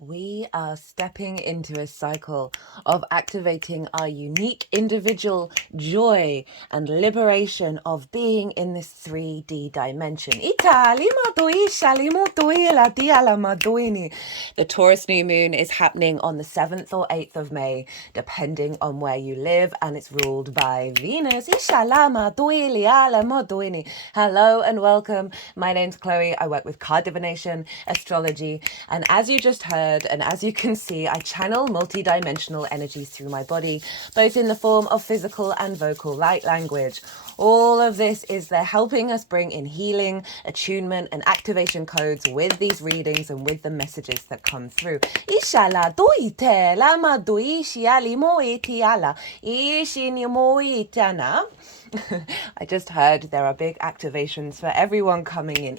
We are stepping into a cycle of activating our unique individual joy and liberation of being in this 3D dimension. The Taurus new moon is happening on the 7th or 8th of May, depending on where you live, and it's ruled by Venus. Hello and welcome. My name's Chloe. I work with card divination, astrology, and as you just heard, and as you can see, I channel multi-dimensional energies through my body, both in the form of physical and vocal light language. All of this is they're helping us bring in healing, attunement, and activation codes with these readings and with the messages that come through. I just heard there are big activations for everyone coming in.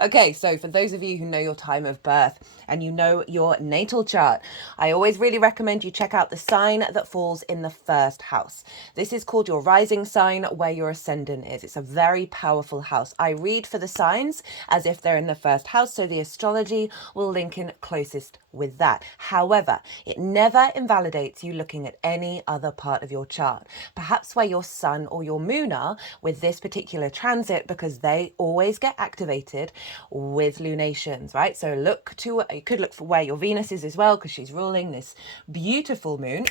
Okay, so for those of you who know your time of birth and you know your natal chart, I always really recommend you check out the sign that falls in the first house. This is called your rising sign, where your ascendant is. It's a very powerful house. I read for the signs as if they're in the first house, so the astrology will link in closest with that. However, it never invalidates you looking at any other part of your chart, perhaps where your sun or your moon are with this particular transit, because they always get activated with lunations, right? So you could look for where your Venus is as well, because she's ruling this beautiful moon.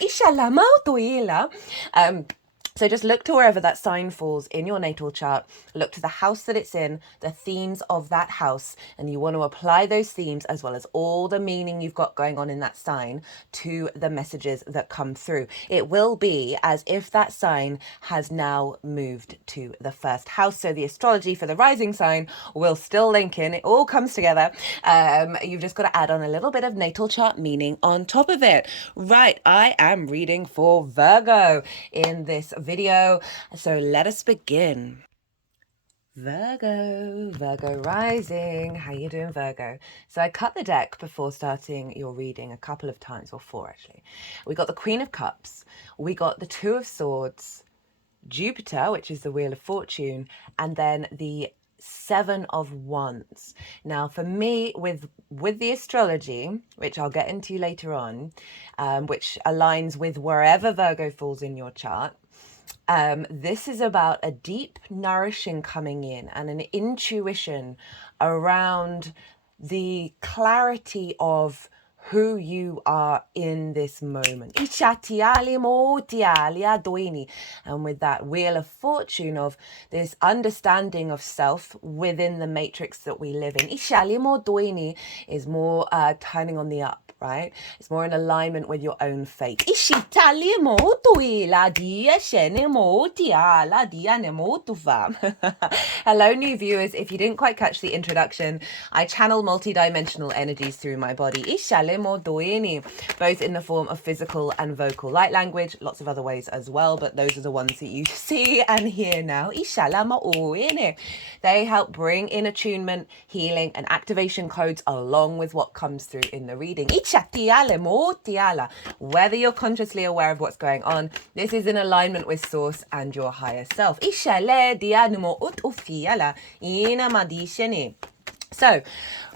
So just look to wherever that sign falls in your natal chart, look to the house that it's in, the themes of that house, and you want to apply those themes as well as all the meaning you've got going on in that sign to the messages that come through. It will be as if that sign has now moved to the first house. So the astrology for the rising sign will still link in. It all comes together. You've just got to add on a little bit of natal chart meaning on top of it. Right, I am reading for Virgo in this video, so let us begin. Virgo rising. How you doing, Virgo? So I cut the deck before starting your reading a couple of times, or 4 actually. We got the Queen of Cups, we got the Two of Swords, Jupiter, which is the Wheel of Fortune, and then the Seven of Wands. Now, for me, with the astrology, which I'll get into later on, which aligns with wherever Virgo falls in your chart, this is about a deep nourishing coming in and an intuition around the clarity of who you are in this moment. And with that Wheel of Fortune of this understanding of self within the matrix that we live in, is more turning on the up, right? It's more in alignment with your own fate. Hello, new viewers. If you didn't quite catch the introduction, I channel multi-dimensional energies through my body, both in the form of physical and vocal light language, lots of other ways as well, but those are the ones that you see and hear now. They help bring in attunement, healing, and activation codes along with what comes through in the reading. Whether you're consciously aware of what's going on, this is in alignment with source and your higher self. So,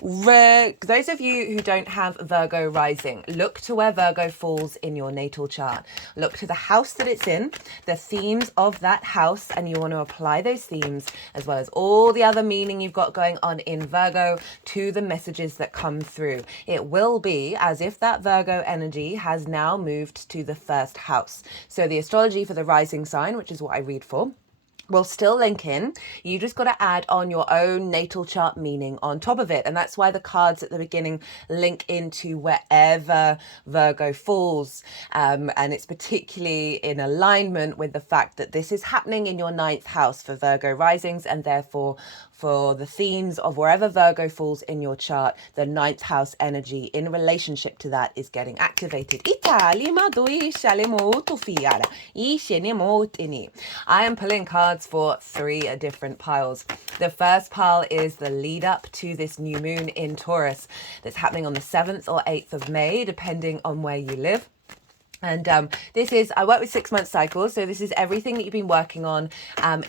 those of you who don't have Virgo rising, look to where Virgo falls in your natal chart. Look to the house that it's in, the themes of that house, and you want to apply those themes as well as all the other meaning you've got going on in Virgo to the messages that come through. It will be as if that Virgo energy has now moved to the first house. So the astrology for the rising sign, which is what I read for, will still link in. You just got to add on your own natal chart meaning on top of it. And that's why the cards at the beginning link into wherever Virgo falls. And it's particularly in alignment with the fact that this is happening in your 9th house for Virgo risings, and therefore for the themes of wherever Virgo falls in your chart, the 9th house energy in relationship to that is getting activated. I am pulling cards for 3 different piles. The first pile is the lead up to this new moon in Taurus that's happening on the 7th or 8th of May, depending on where you live. And this is, I work with 6-month cycles. So this is everything that you've been working on,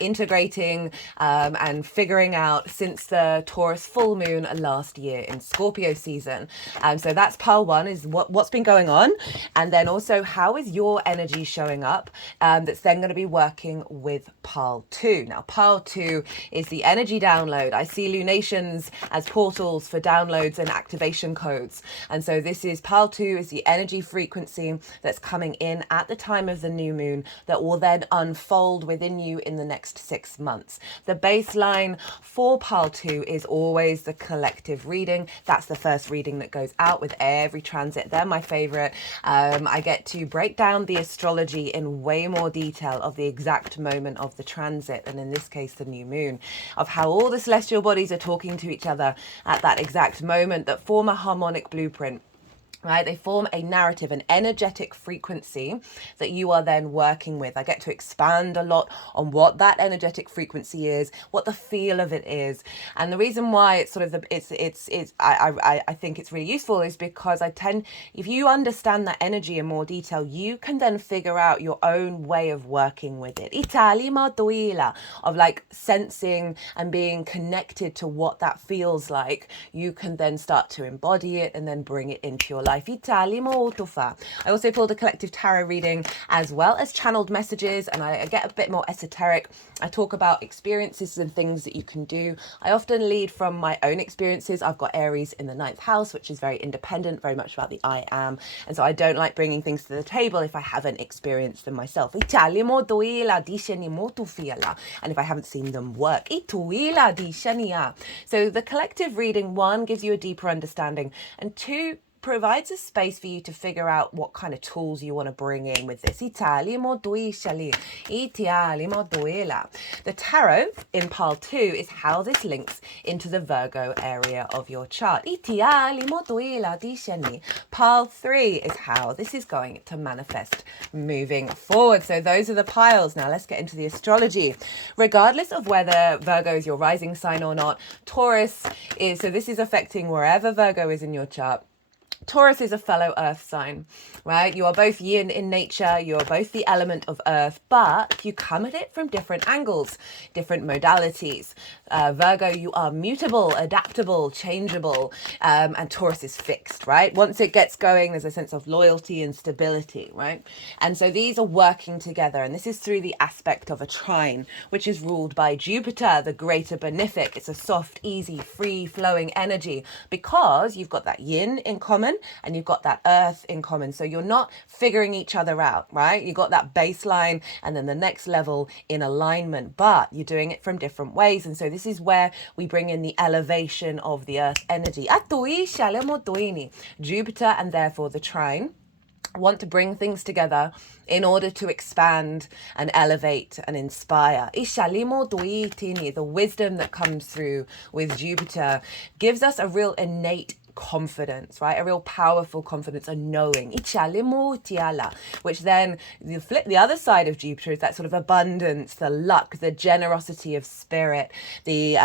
integrating and figuring out since the Taurus full moon last year in Scorpio season. So that's pile one, is what's been going on. And then also, how is your energy showing up? That's then going to be working with pile two. Now, pile two is the energy download. I see lunations as portals for downloads and activation codes. And so this is pile two, is the energy frequency that's coming in at the time of the new moon that will then unfold within you in the next 6 months. The baseline for pile two is always the collective reading. That's the first reading that goes out with every transit. They're my favorite. I get to break down the astrology in way more detail of the exact moment of the transit, and in this case, the new moon, of how all the celestial bodies are talking to each other at that exact moment that form a harmonic blueprint. Right, they form a narrative, an energetic frequency that you are then working with. I get to expand a lot on what that energetic frequency is, what the feel of it is, and the reason why it's sort of I think it's really useful is because if you understand that energy in more detail, you can then figure out your own way of working with it. Of like sensing and being connected to what that feels like. You can then start to embody it and then bring it into your life. I also pulled a collective tarot reading as well as channeled messages, and I get a bit more esoteric. I talk about experiences and things that you can do. I often lead from my own experiences. I've got Aries in the 9th house, which is very independent, very much about the I am. And so I don't like bringing things to the table if I haven't experienced them myself. And if I haven't seen them work. So the collective reading, 1, gives you a deeper understanding, and 2, provides a space for you to figure out what kind of tools you want to bring in with this. The tarot in pile 2 is how this links into the Virgo area of your chart. Pile 3 is how this is going to manifest moving forward. So those are the piles. Now let's get into the astrology. Regardless of whether Virgo is your rising sign or not, Taurus is, so this is affecting wherever Virgo is in your chart. Taurus is a fellow earth sign, right? You are both yin in nature, you are both the element of earth, but you come at it from different angles, different modalities. Virgo, you are mutable, adaptable, changeable, and Taurus is fixed, right? Once it gets going, there's a sense of loyalty and stability, right? And so these are working together, and this is through the aspect of a trine, which is ruled by Jupiter, the greater benefic. It's a soft, easy, free-flowing energy because you've got that yin in common and you've got that earth in common. So you're not figuring each other out, right? You've got that baseline and then the next level in alignment, but you're doing it from different ways. And so this is where we bring in the elevation of the earth energy. Jupiter and therefore the trine want to bring things together in order to expand and elevate and inspire. The wisdom that comes through with Jupiter gives us a real innate confidence, right? A real powerful confidence, a knowing. Which then the other side of Jupiter is that sort of abundance, the luck, the generosity of spirit, the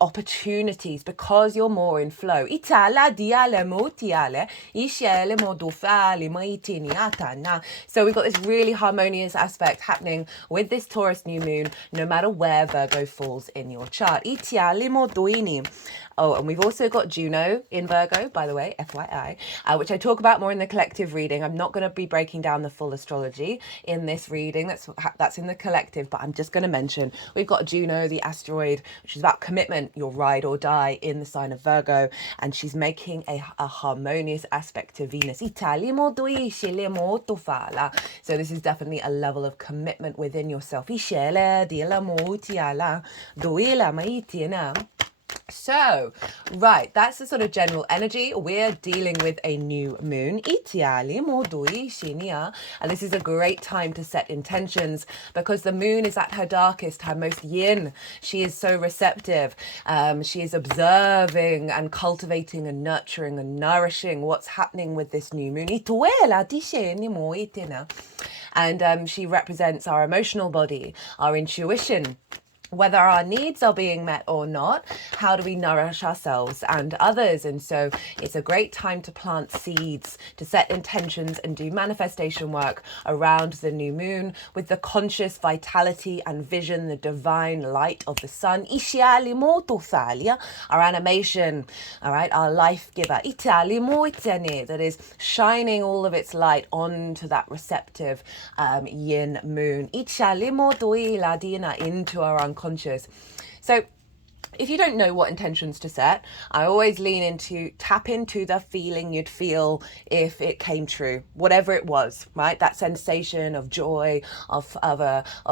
opportunities, because you're more in flow. So we've got this really harmonious aspect happening with this Taurus new moon, no matter where Virgo falls in your chart. Oh, and we've also got Juno in Virgo, by the way, FYI, which I talk about more in the collective reading. I'm not going to be breaking down the full astrology in this reading. That's in the collective, but I'm just going to mention we've got Juno, the asteroid, which is about commitment, your ride or die in the sign of Virgo, and she's making a harmonious aspect to Venus. So this is definitely a level of commitment within yourself. So, right, that's the sort of general energy. We're dealing with a new moon. And this is a great time to set intentions because the moon is at her darkest, her most yin. She is so receptive. She is observing and cultivating and nurturing and nourishing what's happening with this new moon. And she represents our emotional body, our intuition, whether our needs are being met or not, how do we nourish ourselves and others? And so it's a great time to plant seeds, to set intentions and do manifestation work around the new moon with the conscious vitality and vision, the divine light of the sun. Our animation, all right, our life giver, that is shining all of its light onto that receptive yin moon, into our unconscious. So if you don't know what intentions to set, I always lean into tap into the feeling you'd feel if it came true, whatever it was, right? That sensation of joy, of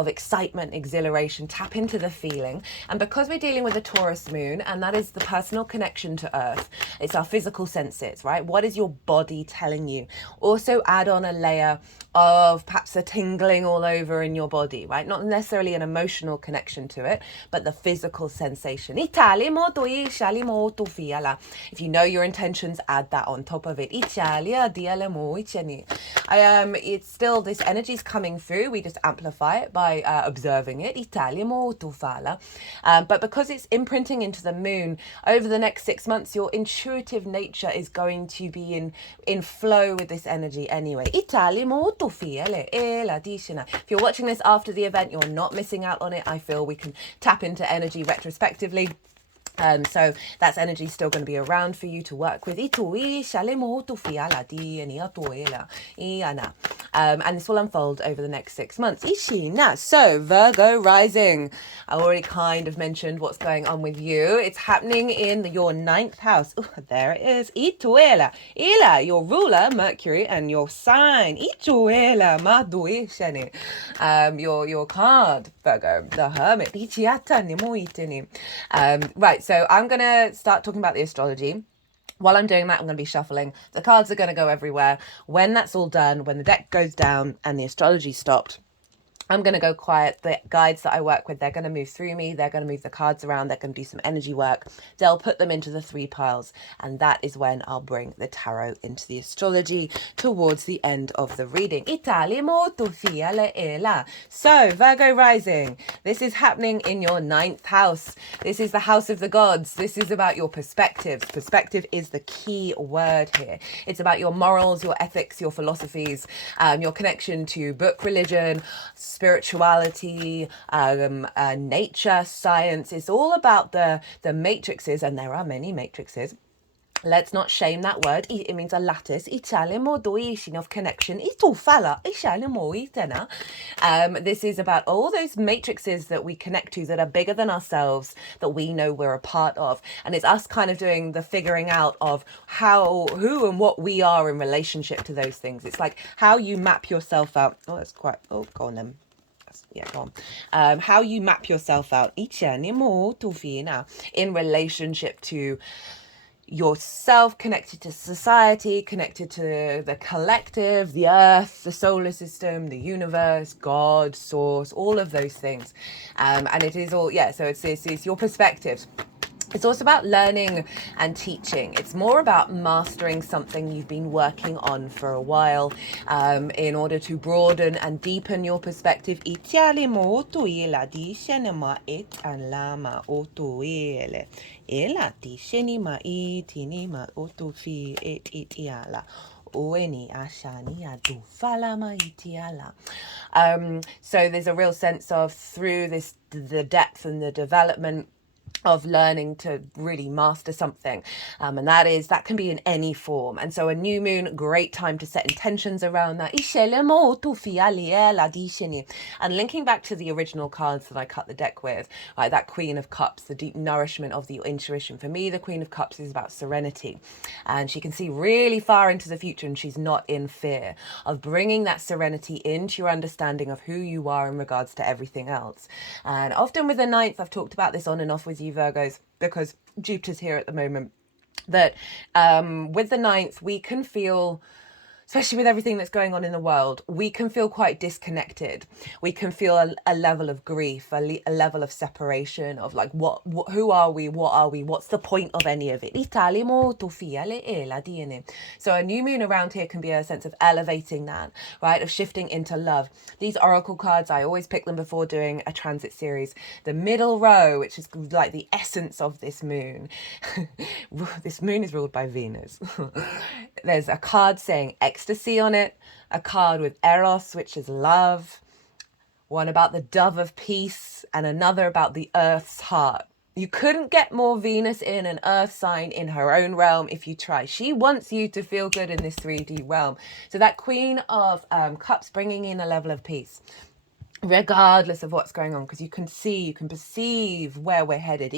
excitement, exhilaration. Tap into the feeling. And because we're dealing with a Taurus moon, and that is the personal connection to Earth, it's our physical senses, right? What is your body telling you? Also add on a layer of perhaps a tingling all over in your body, right? Not necessarily an emotional connection to it, but the physical sensation. If you know your intentions, add that on top of it. It's still, this energy is coming through. We just amplify it by observing it. But because it's imprinting into the moon, over the next 6 months, your intuitive nature is going to be in flow with this energy anyway. If you're watching this after the event, you're not missing out on it. I feel we can tap into energy retrospectively. So that's energy still going to be around for you to work with. And this will unfold over the next 6 months. So Virgo rising. I already kind of mentioned what's going on with you. It's happening in your 9th house. Ooh, there it is. Your ruler, Mercury, and your sign. Your card, Virgo, the Hermit. Right, so I'm going to start talking about the astrology. While I'm doing that, I'm going to be shuffling. The cards are going to go everywhere. When that's all done, when the deck goes down and the astrology stopped, I'm going to go quiet. The guides that I work with, they're going to move through me. They're going to move the cards around. They're going to do some energy work. They'll put them into the 3 piles. And that is when I'll bring the tarot into the astrology towards the end of the reading. So, Virgo rising. This is happening in your 9th house. This is the house of the gods. This is about your perspectives. Perspective is the key word here. It's about your morals, your ethics, your philosophies, your connection to book, religion, spirituality, nature, science. It's all about the matrices, and there are many matrices. Let's not shame that word. It means a lattice. Of connection. This is about all those matrices that we connect to that are bigger than ourselves, that we know we're a part of. And it's us kind of doing the figuring out of who and what we are in relationship to those things. It's like how you map yourself out. Oh, that's quite, go on then. Yeah, go on. How you map yourself out in relationship to yourself, connected to society, connected to the collective, the earth, the solar system, the universe, God, source, all of those things. And it is all, so it's your perspectives. It's also about learning and teaching. It's more about mastering something you've been working on for a while in order to broaden and deepen your perspective. So there's a real sense of, through the depth and the development of learning to really master something, and that can be in any form. And so a new moon, great time to set intentions around that. And linking back to the original cards that I cut the deck with, right, that Queen of Cups, the deep nourishment of the intuition. For me, the Queen of Cups is about serenity, and she can see really far into the future, and she's not in fear of bringing that serenity into your understanding of who you are in regards to everything else. And often with the 9th, I've talked about this on and off with you Virgos, because Jupiter's here at the moment, that with the 9th we can feel especially with everything that's going on in the world, we can feel quite disconnected. We can feel a level of grief, a level of separation of like, who are we? What are we? What's the point of any of it? So a new moon around here can be a sense of elevating that, right? Of shifting into love. These oracle cards, I always pick them before doing a transit series. The middle row, which is like the essence of this moon. This moon is ruled by Venus. There's a card saying ecstasy on it, a card with Eros, which is love, one about the dove of peace, and another about the earth's heart. You couldn't get more Venus in an earth sign in her own realm if you try. She wants you to feel good in this 3D realm. So that Queen of Cups bringing in a level of peace, regardless of what's going on, because you can perceive where we're headed.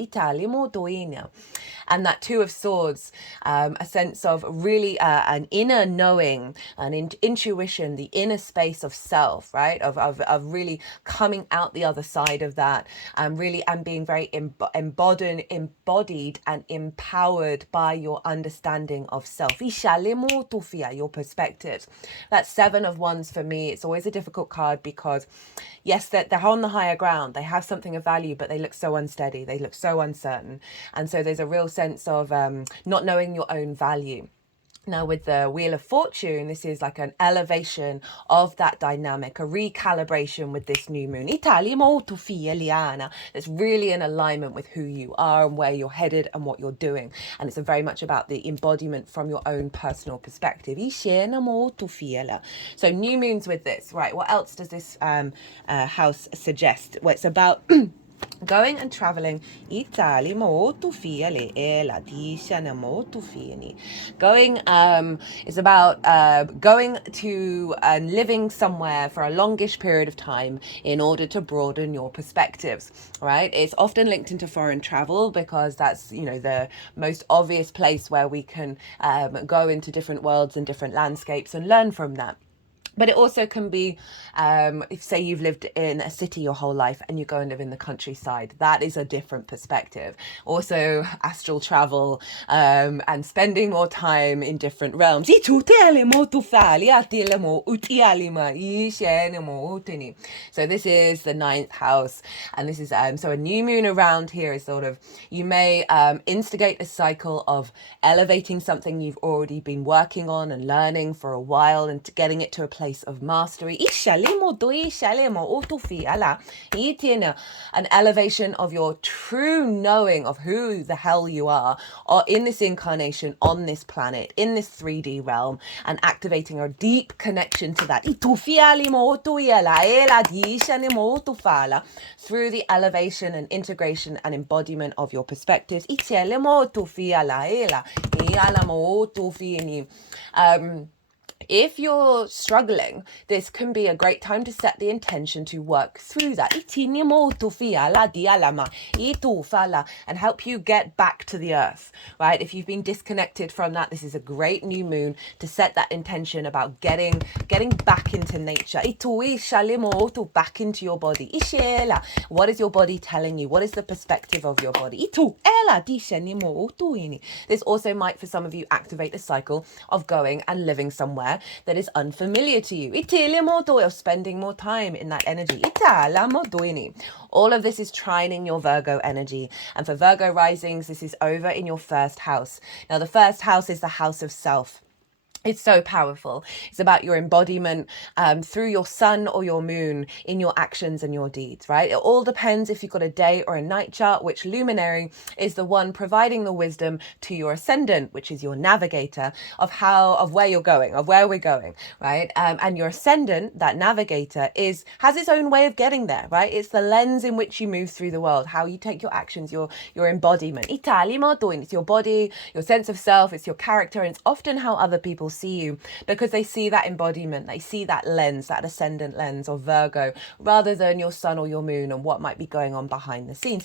And that Two of Swords, a sense of really an inner knowing, an intuition, the inner space of self, right? Of really coming out the other side of that, and being very embodied and empowered by your understanding of self. Your perspectives. That Seven of Wands for me, it's always a difficult card because yes, they're on the higher ground. They have something of value, but they look so unsteady. They look so uncertain. And so there's a real sense of not knowing your own value. Now with the Wheel of Fortune, this is like an elevation of that dynamic, a recalibration with this new moon. That's really in alignment with who you are and where you're headed and what you're doing. And it's very much about the embodiment from your own personal perspective. So new moons with this, right? What else does this house suggest? Well, it's about going and traveling. Going is about going to and living somewhere for a longish period of time in order to broaden your perspectives, right? It's often linked into foreign travel because that's, you know, the most obvious place where we can go into different worlds and different landscapes and learn from that. But it also can be, if say you've lived in a city your whole life and you go and live in the countryside, that is a different perspective. Also astral travel and spending more time in different realms. So this is the ninth house, and this is so a new moon around here is sort of, you may instigate a cycle of elevating something you've already been working on and learning for a while and getting it to a place of mastery. An elevation of your true knowing of who the hell you are, or in this incarnation, on this planet, in this 3D realm, and activating a deep connection to that through the elevation and integration and embodiment of your perspectives. If you're struggling, this can be a great time to set the intention to work through that and help you get back to the earth, right? If you've been disconnected from that, this is a great new moon to set that intention about getting back into nature, back into your body. What is your body telling you? What is the perspective of your body? This also might, for some of you, activate a cycle of going and living somewhere that is unfamiliar to you. Or spending more time in that energy. All of this is trining your Virgo energy. And for Virgo risings, this is over in your first house. Now, the first house is the house of self. It's so powerful. It's about your embodiment through your sun or your moon in your actions and your deeds, right? It all depends if you've got a day or a night chart, which luminary is the one providing the wisdom to your ascendant, which is your navigator of where you're going, of where we're going, right? And your ascendant, that navigator, has its own way of getting there, right? It's the lens in which you move through the world, how you take your actions, your embodiment. It's your body, your sense of self, it's your character, and it's often how other people see you, because they see that embodiment, they see that lens, that ascendant lens of Virgo, rather than your sun or your moon and what might be going on behind the scenes.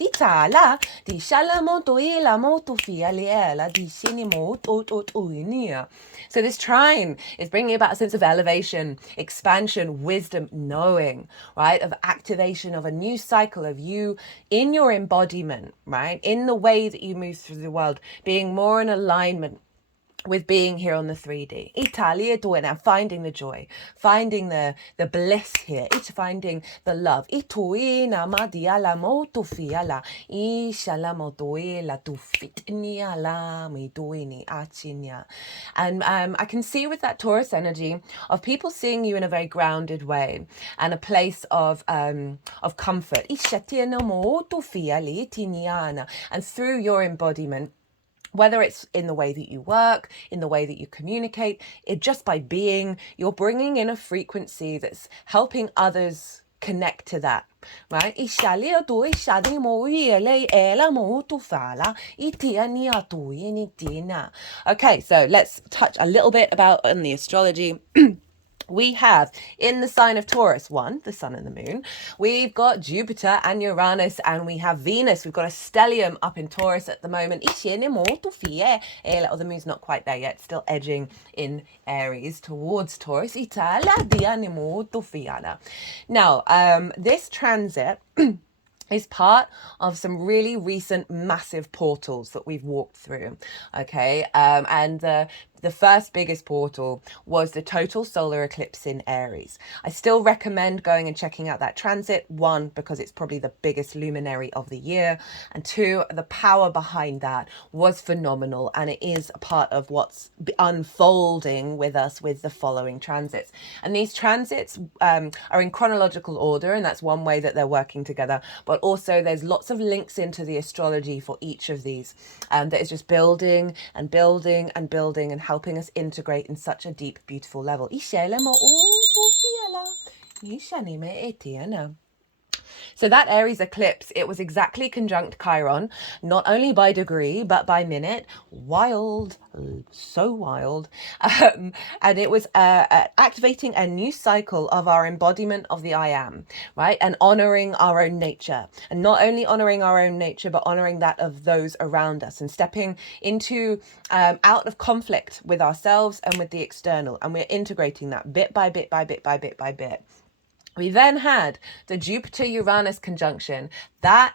So this trine is bringing about a sense of elevation, expansion, wisdom, knowing, right? Of activation of a new cycle of you in your embodiment, right? In the way that you move through the world, being more in alignment with being here on the 3D. Italia doing and finding the joy, finding the bliss here, it's finding the love. Ituina madiala motu fiala, ishala motuela tu fitnia la miduini achinya. And I can see with that Taurus energy of people seeing you in a very grounded way and a place of comfort. Ishatina motu fiali tiniana, and through your embodiment, whether it's in the way that you work, in the way that you communicate, just by being, you're bringing in a frequency that's helping others connect to that, right? Okay, so let's touch a little bit about on the astrology. We have in the sign of Taurus, the sun and the moon. We've got Jupiter and Uranus, and we have Venus. We've got a stellium up in Taurus at the moment. Oh, the moon's not quite there yet, still edging in Aries towards Taurus. Now, this transit is part of some really recent massive portals that we've walked through, okay? And the first biggest portal was the total solar eclipse in Aries. I still recommend going and checking out that transit. One, because it's probably the biggest luminary of the year. And two, the power behind that was phenomenal. And it is a part of what's unfolding with us with the following transits. And these transits are in chronological order, and that's one way that they're working together. But also there's lots of links into the astrology for each of these that is just building and building and building and helping us integrate in such a deep, beautiful level. So that Aries eclipse, it was exactly conjunct Chiron, not only by degree, but by minute. Wild, so wild. And it was activating a new cycle of our embodiment of the I am, right? And honoring our own nature. And not only honoring our own nature, but honoring that of those around us and stepping into out of conflict with ourselves and with the external. And we're integrating that bit by bit by bit by bit by bit. We then had the Jupiter-Uranus conjunction. That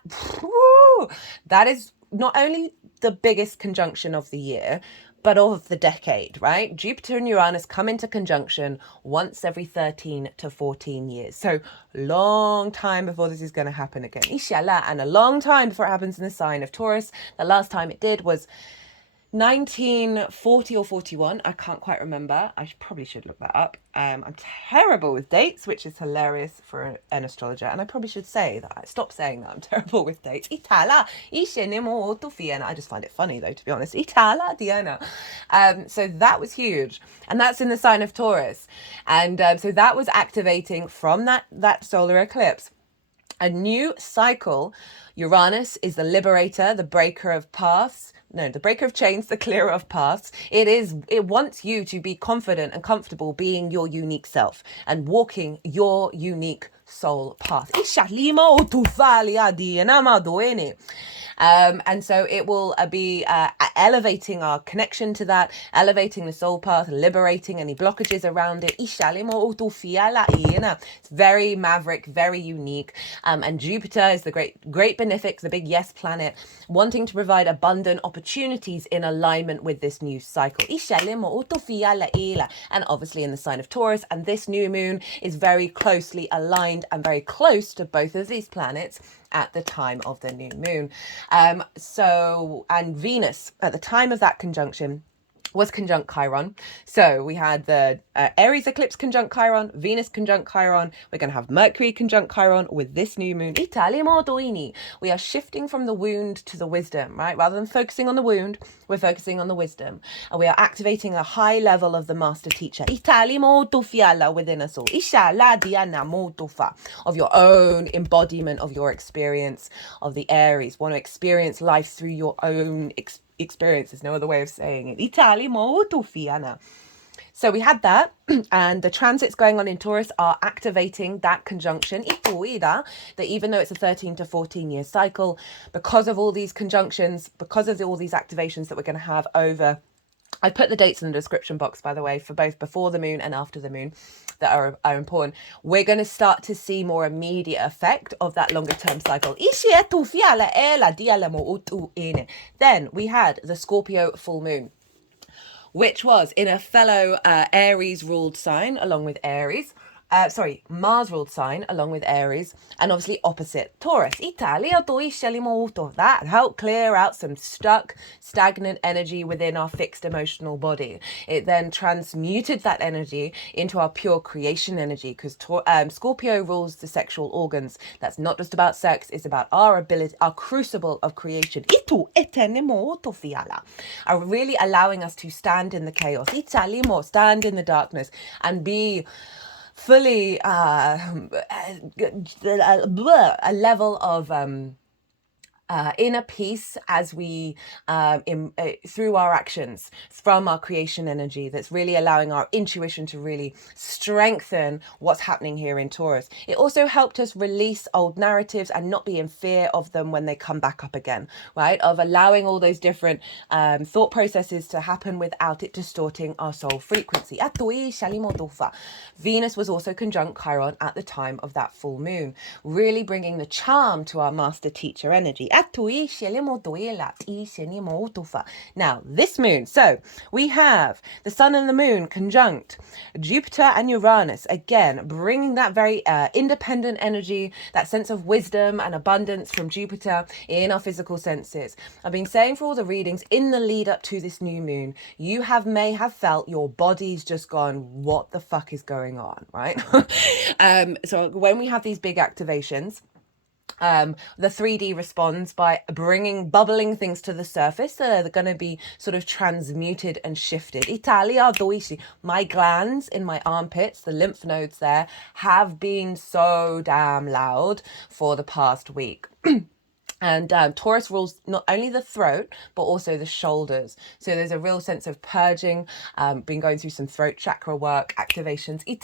is not only the biggest conjunction of the year, but of the decade, right? Jupiter and Uranus come into conjunction once every 13 to 14 years. So long time before this is going to happen again. Inshallah, and a long time before it happens in the sign of Taurus. The last time it did was 1940 or 41. I can't quite remember. I probably should look that up. I'm terrible with dates, which is hilarious for an astrologer. And I probably should say that. I stop saying that I'm terrible with dates. Itala, and I just find it funny though, to be honest. Itala, Dinah. So that was huge. And that's in the sign of Taurus. And so that was activating from that solar eclipse a new cycle. Uranus is the liberator, the breaker of paths. No, the breaker of chains, the clearer of paths. It wants you to be confident and comfortable being your unique self and walking your unique soul path. And so it will be elevating our connection to that, elevating the soul path, liberating any blockages around it. It's very maverick, very unique. And Jupiter is the great benefic, the big yes planet, wanting to provide abundant opportunities in alignment with this new cycle. And obviously in the sign of Taurus, and this new moon is very closely aligned and very close to both of these planets at the time of the new moon. And Venus at the time of that conjunction was conjunct Chiron. So we had the Aries eclipse conjunct Chiron, Venus conjunct Chiron. We're going to have Mercury conjunct Chiron with this new moon. We are shifting from the wound to the wisdom, right? Rather than focusing on the wound, we're focusing on the wisdom. And we are activating a high level of the master teacher within us all. Of your own embodiment of your experience of the Aries. Want to experience life through your own experience. There's no other way of saying it. So we had that, and the transits going on in Taurus are activating that conjunction. That even though it's a 13 to 14 year cycle, because of all these conjunctions, because of all these activations that we're going to have over, I put the dates in the description box, by the way, for both before the moon and after the moon that are important. We're going to start to see more immediate effect of that longer term cycle. Then we had the Scorpio full moon, which was in a fellow Aries ruled sign along with Aries. Mars ruled sign along with Aries, and obviously opposite Taurus. That helped clear out some stagnant energy within our fixed emotional body. It then transmuted that energy into our pure creation energy, because Scorpio rules the sexual organs. That's not just about sex, it's about our ability, our crucible of creation. Are really allowing us to stand in the chaos, stand in the darkness, and be fully a level of inner peace as we through our actions from our creation energy, that's really allowing our intuition to really strengthen what's happening here in Taurus. It also helped us release old narratives and not be in fear of them when they come back up again, right? Of allowing all those different thought processes to happen without it distorting our soul frequency. Venus was also conjunct Chiron at the time of that full moon, really bringing the charm to our master teacher energy. Now, this moon, so we have the sun and the moon conjunct Jupiter and Uranus, again, bringing that very independent energy, that sense of wisdom and abundance from Jupiter in our physical senses. I've been saying for all the readings in the lead up to this new moon, you may have felt your body's just gone, what the fuck is going on, right? So when we have these big activations, the 3D responds by bubbling things to the surface, so they're going to be sort of transmuted and shifted. My glands in my armpits, the lymph nodes there, have been so damn loud for the past week. And Taurus rules not only the throat, but also the shoulders. So there's a real sense of purging, been going through some throat chakra work, activations, in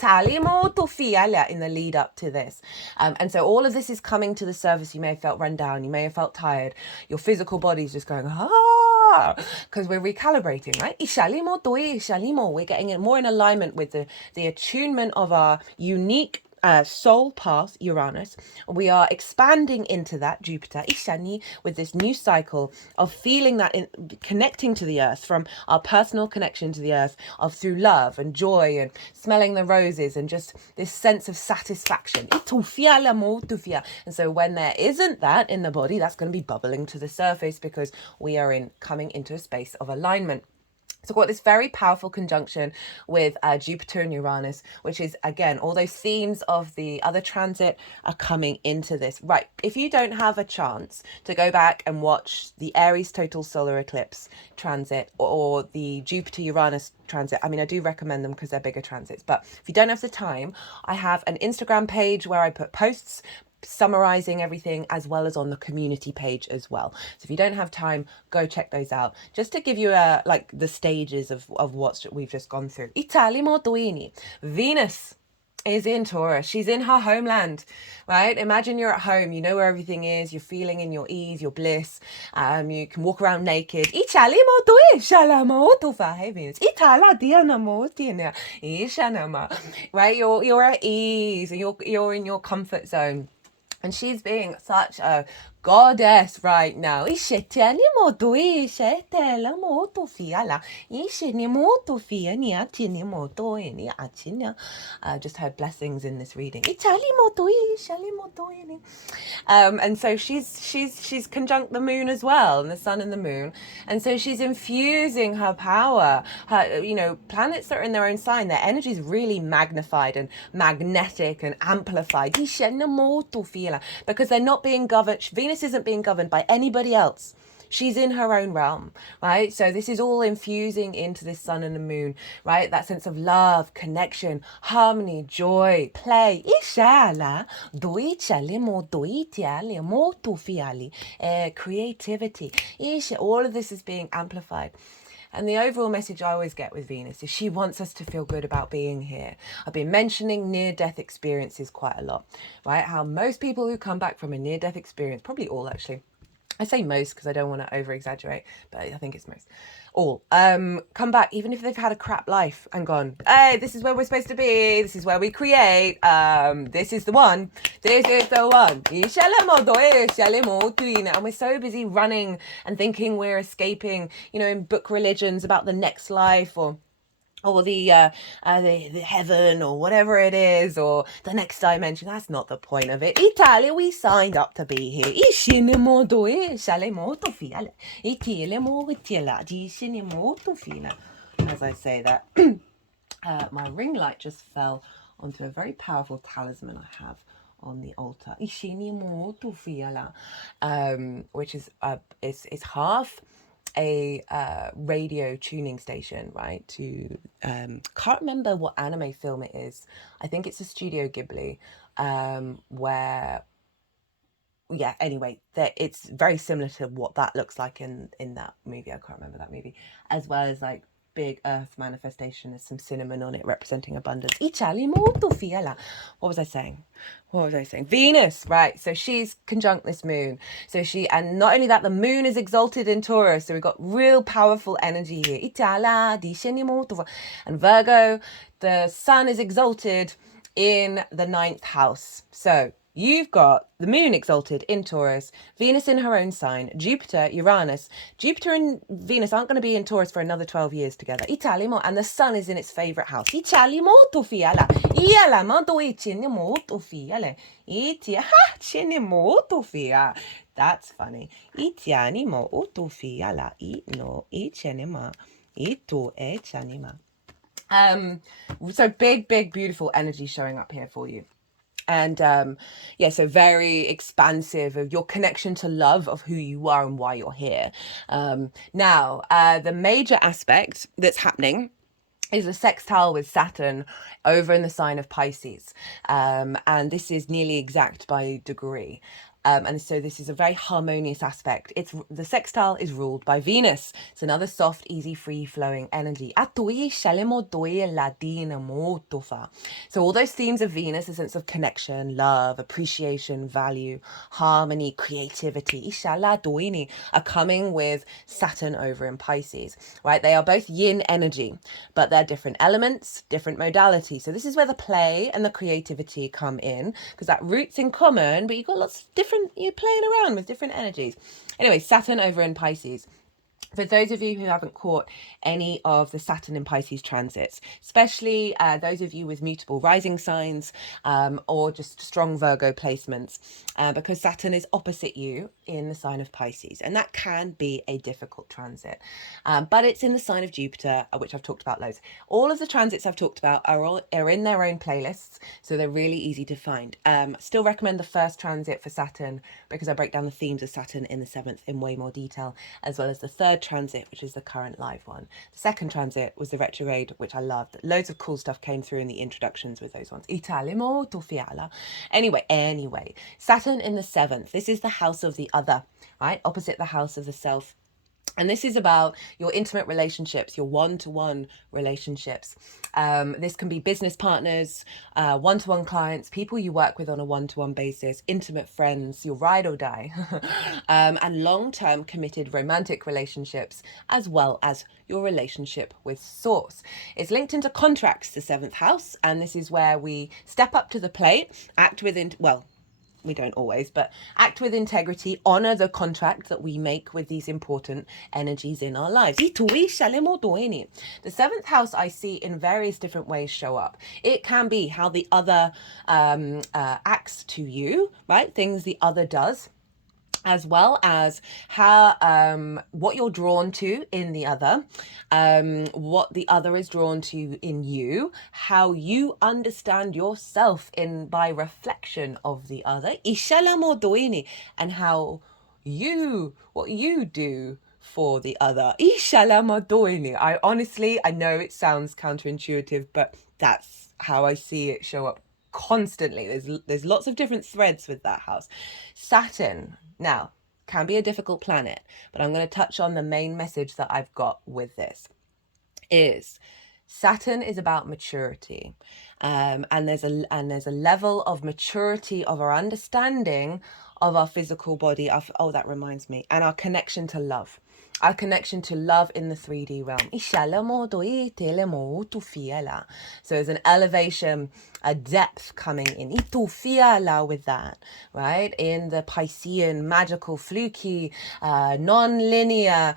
the lead up to this. And so all of this is coming to the surface. You may have felt run down. You may have felt tired. Your physical body's just going, because we're recalibrating, right? We're getting it more in alignment with the attunement of our unique soul path, Uranus. We are expanding into that, Jupiter, Ishani, with this new cycle of feeling that, connecting to the earth, from our personal connection to the earth, of through love and joy and smelling the roses and just this sense of satisfaction. And so when there isn't that in the body, that's going to be bubbling to the surface, because we are coming into a space of alignment. So we've got this very powerful conjunction with Jupiter and Uranus, which is, again, all those themes of the other transit are coming into this. Right, if you don't have a chance to go back and watch the Aries total solar eclipse transit or the Jupiter-Uranus transit, I mean, I do recommend them because they're bigger transits. But if you don't have the time, I have an Instagram page where I put posts summarizing everything, as well as on the community page as well. So if you don't have time, go check those out, just to give you like the stages of what we've just gone through. Venus is in Taurus. She's in her homeland, right? Imagine you're at home, you know where everything is, you're feeling in your ease, your bliss. You can walk around naked. Right? You're at ease, you're in your comfort zone. And she's being such a goddess right now. Just have blessings in this reading. And so she's conjunct the moon as well, and the sun and the moon. And so she's infusing her power. Her, planets that are in their own sign, their energy is really magnified and magnetic and amplified. Because they're not being governed. Venus isn't being governed by anybody else. She's in her own realm, right? So this is all infusing into this sun and the moon, right? That sense of love, connection, harmony, joy, play. Creativity. All of this is being amplified. And the overall message I always get with Venus is she wants us to feel good about being here. I've been mentioning near-death experiences quite a lot, right? How most people who come back from a near-death experience, probably all actually, I say most because I don't want to over exaggerate, but I think it's most. All come back, even if they've had a crap life and gone, hey, this is where we're supposed to be, this is where we create, this is the one, this is the one. And we're so busy running and thinking we're escaping, you know, in book religions about the next life, or the heaven, or whatever it is, or the next dimension. That's not the point of it. Italia, we signed up to be here. As I say that, my ring light just fell onto a very powerful talisman I have on the altar, which is it's half a radio tuning station, right, to can't remember what anime film it is. I think it's a Studio Ghibli, where, yeah, anyway, that it's very similar to what that looks like in that movie. I can't remember that movie. As well as like big earth manifestation, there's some cinnamon on it representing abundance. What was I saying? Venus, right? So she's conjunct this moon. So and not only that, the moon is exalted in Taurus. So we've got real powerful energy here. And Virgo, the sun is exalted in the 9th house. So you've got the moon exalted in Taurus, Venus in her own sign, Jupiter, Uranus. Jupiter and Venus aren't going to be in Taurus for another 12 years together. And the sun is in its favorite house. That's funny. So big, beautiful energy showing up here for you. And yeah, so very expansive of your connection to love, of who you are and why you're here. Now, the major aspect that's happening is a sextile with Saturn over in the sign of Pisces. And this is nearly exact by degree. And so this is a very harmonious aspect. The sextile is ruled by Venus. It's another soft, easy, free-flowing energy. So all those themes of Venus, a sense of connection, love, appreciation, value, harmony, creativity, are coming with Saturn over in Pisces, right? They are both yin energy, but they're different elements, different modalities. So this is where the play and the creativity come in, because that root's in common, but you've got lots of different, you're playing around with different energies. Anyway, Saturn over in Pisces. For those of you who haven't caught any of the Saturn in Pisces transits, especially those of you with mutable rising signs, or just strong Virgo placements, because Saturn is opposite you in the sign of Pisces, and that can be a difficult transit. But it's in the sign of Jupiter, which I've talked about loads. All of the transits I've talked about are in their own playlists, so they're really easy to find. Still recommend the first transit for Saturn, because I break down the themes of Saturn in the 7th in way more detail, as well as the third transit, which is the current live one. The second transit was the retrograde, which I loved. Loads of cool stuff came through in the introductions with those ones. Anyway, Saturn in the 7th. This is the house of the other, right? Opposite the house of the self. And this is about your intimate relationships, your one-to-one relationships. This can be business partners, one-to-one clients, people you work with on a one-to-one basis, intimate friends, your ride or die, and long-term committed romantic relationships, as well as your relationship with Source. It's linked into contracts, the 7th house, and this is where we step up to the plate, act within, well, we don't always, but act with integrity, honor the contract that we make with these important energies in our lives. The 7th house I see in various different ways show up. It can be how the other acts to you, right? Things the other does, as well as how what you're drawn to in the other, what the other is drawn to in you, how you understand yourself by reflection of the other, and how what you do for the other. I honestly, I know it sounds counterintuitive, but that's how I see it show up constantly. There's lots of different threads with that house. Saturn, now, can be a difficult planet, but I'm going to touch on the main message that I've got with this. Is Saturn is about maturity, and there's a level of maturity of our understanding of our physical body. Oh, that reminds me. And our connection to love. Our connection to love in the 3D realm. So there's an elevation, a depth coming in. With that, right? In the Piscean, magical, fluky, non-linear,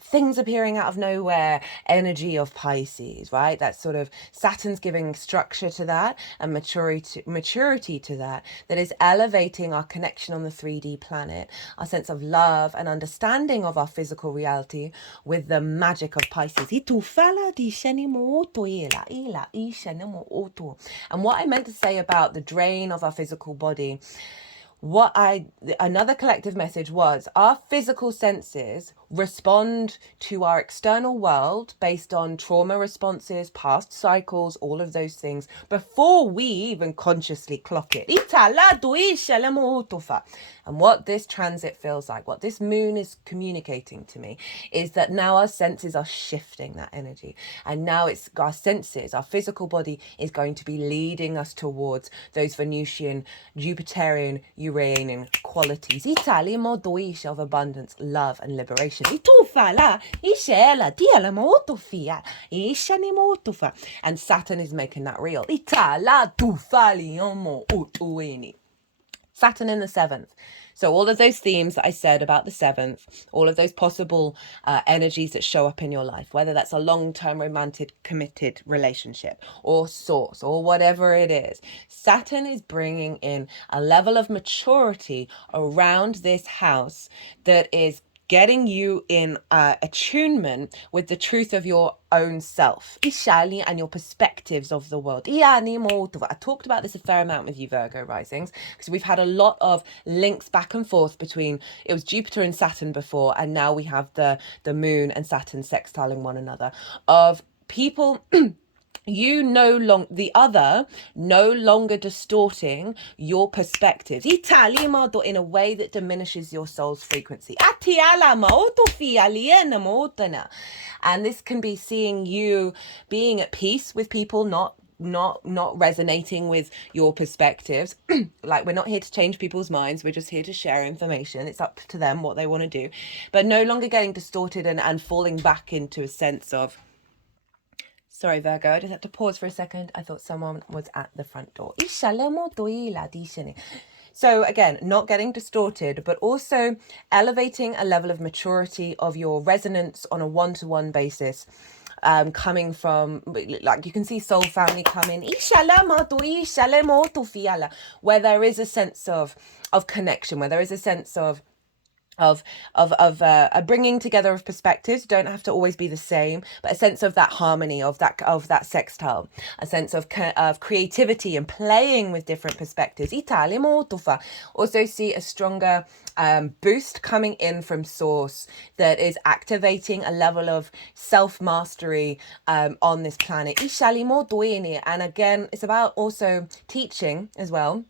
things appearing out of nowhere energy of Pisces, right? That sort of Saturn's giving structure to that and maturity to that is elevating our connection on the 3D planet, our sense of love and understanding of our physical reality with the magic of Pisces. And what I meant to say about the drain of our physical body, another collective message was our physical senses respond to our external world based on trauma responses, past cycles, all of those things before we even consciously clock it. And what this transit feels like, what this moon is communicating to me, is that now our senses are shifting that energy. And now it's our senses, our physical body is going to be leading us towards those Venusian, Jupiterian, Uranian qualities. Of abundance, love, and liberation. And Saturn is making that real. Saturn in the 7th. So all of those themes that I said about the 7th, all of those possible energies that show up in your life, whether that's a long-term romantic committed relationship or source or whatever it is, Saturn is bringing in a level of maturity around this house that is getting you in attunement with the truth of your own self and your perspectives of the world. I talked about this a fair amount with you, Virgo risings, because we've had a lot of links back and forth between, it was Jupiter and Saturn before, and now we have the moon and Saturn sextiling one another, of people the other no longer distorting your perspectives in a way that diminishes your soul's frequency. And this can be seeing you being at peace with people not resonating with your perspectives. Like, we're not here to change people's minds, we're just here to share information. It's up to them what they want to do, but no longer getting distorted and falling back into a sense of, sorry, Virgo, I just have to pause for a second. I thought someone was at the front door. So again, not getting distorted, but also elevating a level of maturity of your resonance on a one-to-one basis. Coming from, like, you can see soul family come in, where there is a sense of connection, where there is a sense of a bringing together of perspectives. Don't have to always be the same, but a sense of that harmony, of that sextile, a sense of creativity and playing with different perspectives. Also see a stronger boost coming in from source that is activating a level of self-mastery on this planet. And again, it's about also teaching as well,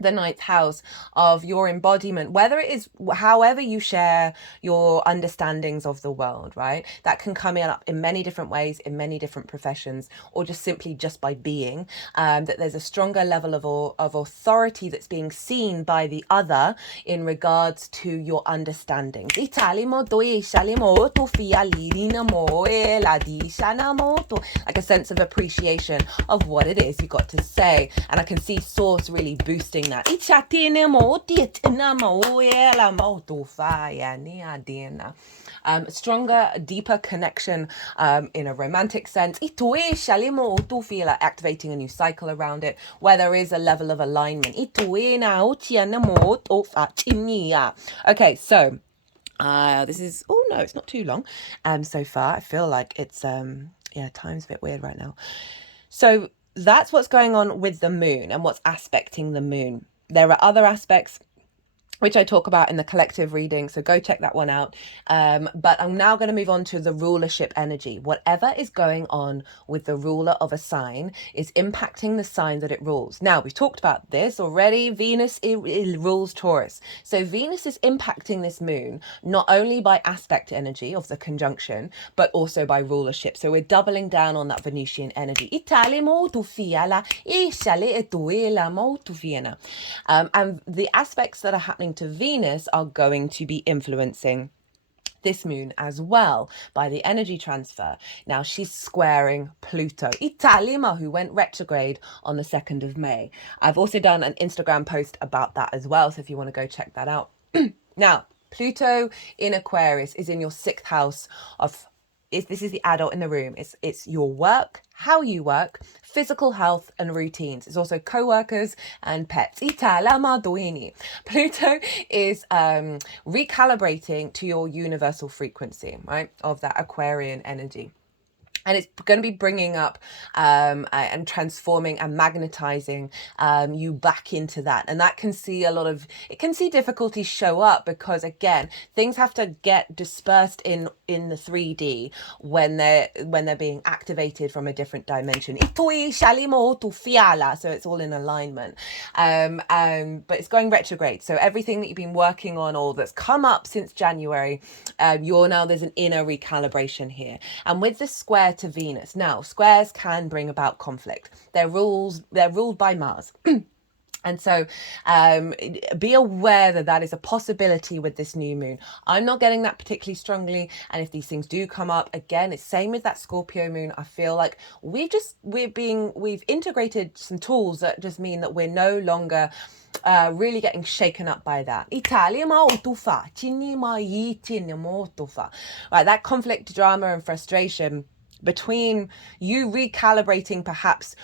the 9th house of your embodiment, whether it is however you share your understandings of the world, right? That can come up in many different ways, in many different professions, or just simply just by being, that there's a stronger level of authority that's being seen by the other in regards to your understandings. Like a sense of appreciation of what it is you got to say. And I can see source really boosting that. Stronger, deeper connection in a romantic sense. Activating a new cycle around it, where there is a level of alignment. Okay, so this is, oh no, it's not too long so far. I feel like it's time's a bit weird right now. So that's what's going on with the moon and what's aspecting the moon. There are other aspects which I talk about in the collective reading, so go check that one out. But I'm now going to move on to the rulership energy. Whatever is going on with the ruler of a sign is impacting the sign that it rules. Now, we've talked about this already. Venus it rules Taurus. So Venus is impacting this moon not only by aspect energy of the conjunction, but also by rulership. So we're doubling down on that Venusian energy. And the aspects that are happening to Venus are going to be influencing this moon as well by the energy transfer. Now she's squaring Pluto, Italima, who went retrograde on the 2nd of May. I've also done an Instagram post about that as well, so if you want to go check that out. Now, Pluto in Aquarius is in your 6th house of this is the adult in the room. It's your work, how you work, physical health and routines. It's also co-workers and pets. Pluto is recalibrating to your universal frequency, right, of that Aquarian energy. And it's going to be bringing up and transforming and magnetizing you back into that. And that can see it can see difficulties show up because, again, things have to get dispersed in the 3D when they're being activated from a different dimension. So it's all in alignment. But it's going retrograde. So everything that you've been working on or that's come up since January, there's an inner recalibration here. And with the square to Venus. Now, squares can bring about conflict. They're ruled by Mars. And so be aware that is a possibility with this new moon. I'm not getting that particularly strongly. And if these things do come up, again, it's same with that Scorpio moon. I feel like we've integrated some tools that just mean that we're no longer really getting shaken up by that. Right, that conflict, drama and frustration between you recalibrating perhaps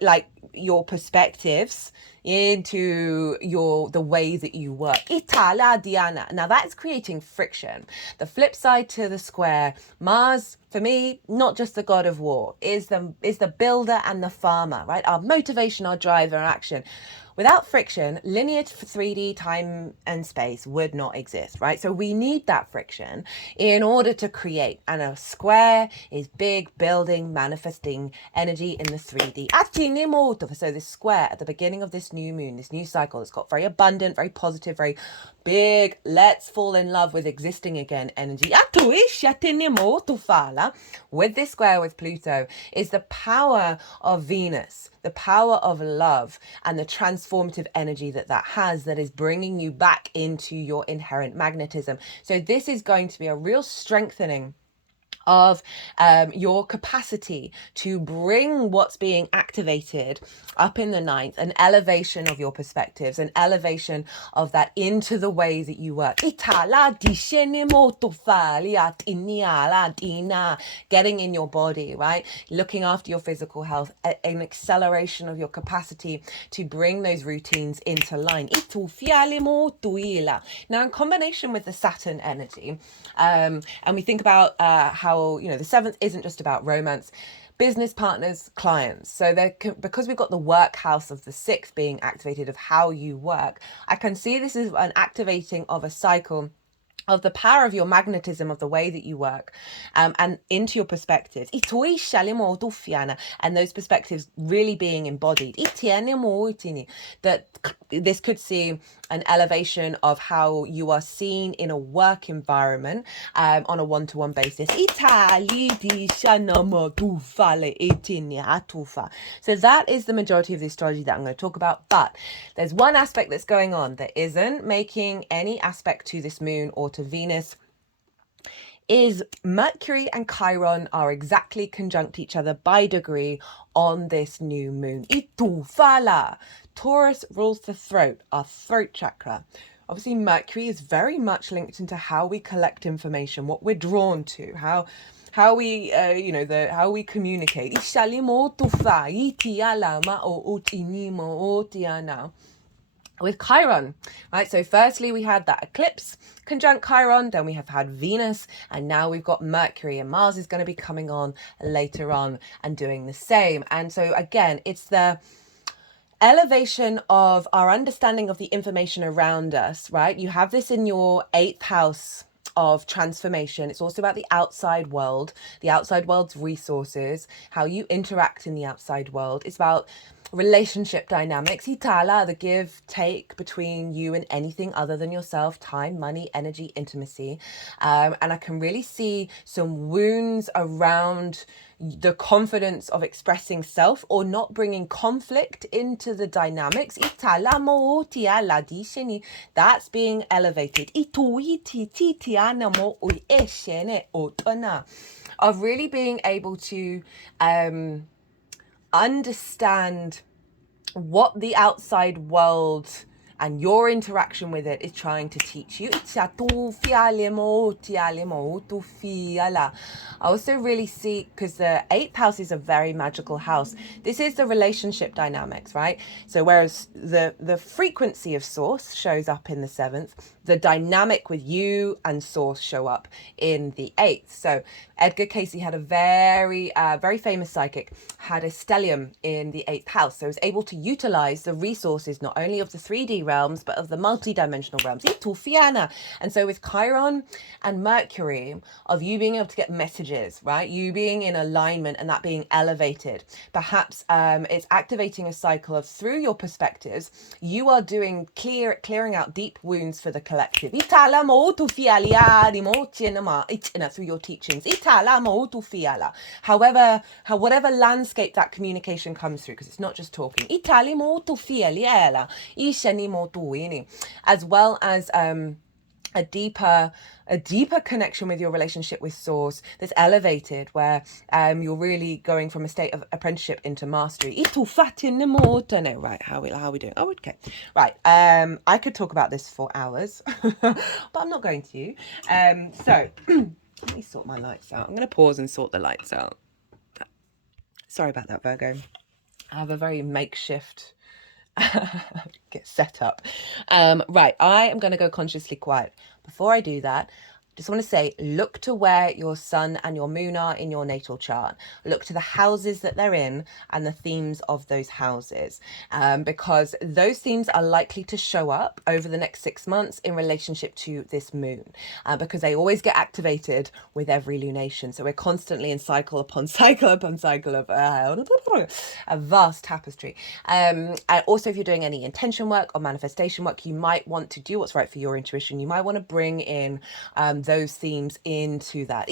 like your perspectives into the way that you work. Now that's creating friction. The flip side to the square, Mars, for me, not just the god of war, is the builder and the farmer, right? Our motivation, our drive, our action. Without friction, linear 3D time and space would not exist, right? So we need that friction in order to create. And a square is big, building, manifesting energy in the 3D. So this square at the beginning of this new moon, this new cycle, it's got very abundant, very positive, very big, let's fall in love with existing again energy. With this square with Pluto is the power of Venus, the power of love and the transformative energy that has that is bringing you back into your inherent magnetism. So this is going to be a real strengthening of your capacity to bring what's being activated up in the 9th, an elevation of your perspectives, an elevation of that into the way that you work. Getting in your body, right? Looking after your physical health, an acceleration of your capacity to bring those routines into line. Now, in combination with the Saturn energy, and we think about how, the 7th isn't just about romance, business partners, clients. So because we've got the work house of the 6th being activated of how you work, I can see this is an activating of a cycle of the power of your magnetism, of the way that you work, and into your perspectives. And those perspectives really being embodied. That this could see an elevation of how you are seen in a work environment on a one-to-one basis. So that is the majority of the astrology that I'm going to talk about. But there's one aspect that's going on that isn't making any aspect to this moon or to Venus. Is Mercury and Chiron are exactly conjunct each other by degree on this new moon. Taurus rules the throat, our throat chakra. Obviously, Mercury is very much linked into how we collect information, what we're drawn to, how we how we communicate. With Chiron, right? So firstly, we had that eclipse conjunct Chiron, then we have had Venus, and now we've got Mercury, and Mars is going to be coming on later on and doing the same. And so again, it's the elevation of our understanding of the information around us, right? You have this in your 8th house of transformation. It's also about the outside world's resources, how you interact in the outside world. It's about relationship dynamics, itala, the give take between you and anything other than yourself, time, money, energy, intimacy. And I can really see some wounds around the confidence of expressing self or not bringing conflict into the dynamics. That's being elevated. Of really being able to understand what the outside world and your interaction with it is trying to teach you. I also really see, because the 8th house is a very magical house, this is the relationship dynamics, right? So whereas the frequency of source shows up in the 7th, the dynamic with you and source show up in the 8th. So Edgar Cayce had a very famous psychic, had a stellium in the 8th house. So he was able to utilize the resources not only of the 3D realms, but of the multi-dimensional realms. And so with Chiron and Mercury, of you being able to get messages, right? You being in alignment and that being elevated. Perhaps it's activating a cycle of, through your perspectives, you are doing clearing out deep wounds for the collective. Through your teachings. However, whatever landscape that communication comes through, because it's not just talking. As well as a deeper connection with your relationship with source that's elevated, where you're really going from a state of apprenticeship into mastery. Right, how are we doing? Oh, okay. Right. I could talk about this for hours, but I'm not going to. So let me sort my lights out. I'm going to pause and sort the lights out. Sorry about that, Virgo. I have a very makeshift get set up. Right, I am going to go consciously quiet. Before I do that, just want to say, look to where your sun and your moon are in your natal chart. Look to the houses that they're in and the themes of those houses, because those themes are likely to show up over the next 6 months in relationship to this moon, because they always get activated with every lunation. So we're constantly in cycle upon cycle upon cycle of a vast tapestry. And also, if you're doing any intention work or manifestation work, you might want to do what's right for your intuition. You might want to bring in those themes into that.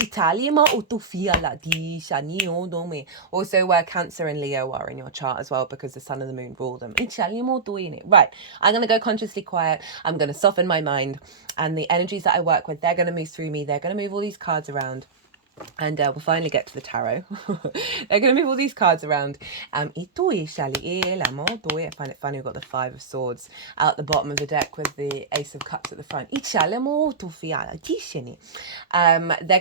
Also where Cancer and Leo are in your chart as well, because the sun and the moon rule them. Right, I'm going to go consciously quiet. I'm going to soften my mind, and the energies that I work with, they're going to move through me. They're going to move all these cards around. And we'll finally get to the tarot. They're going to move all these cards around. I find it funny we've got the 5 of Swords out the bottom of the deck with the Ace of Cups at the front. They're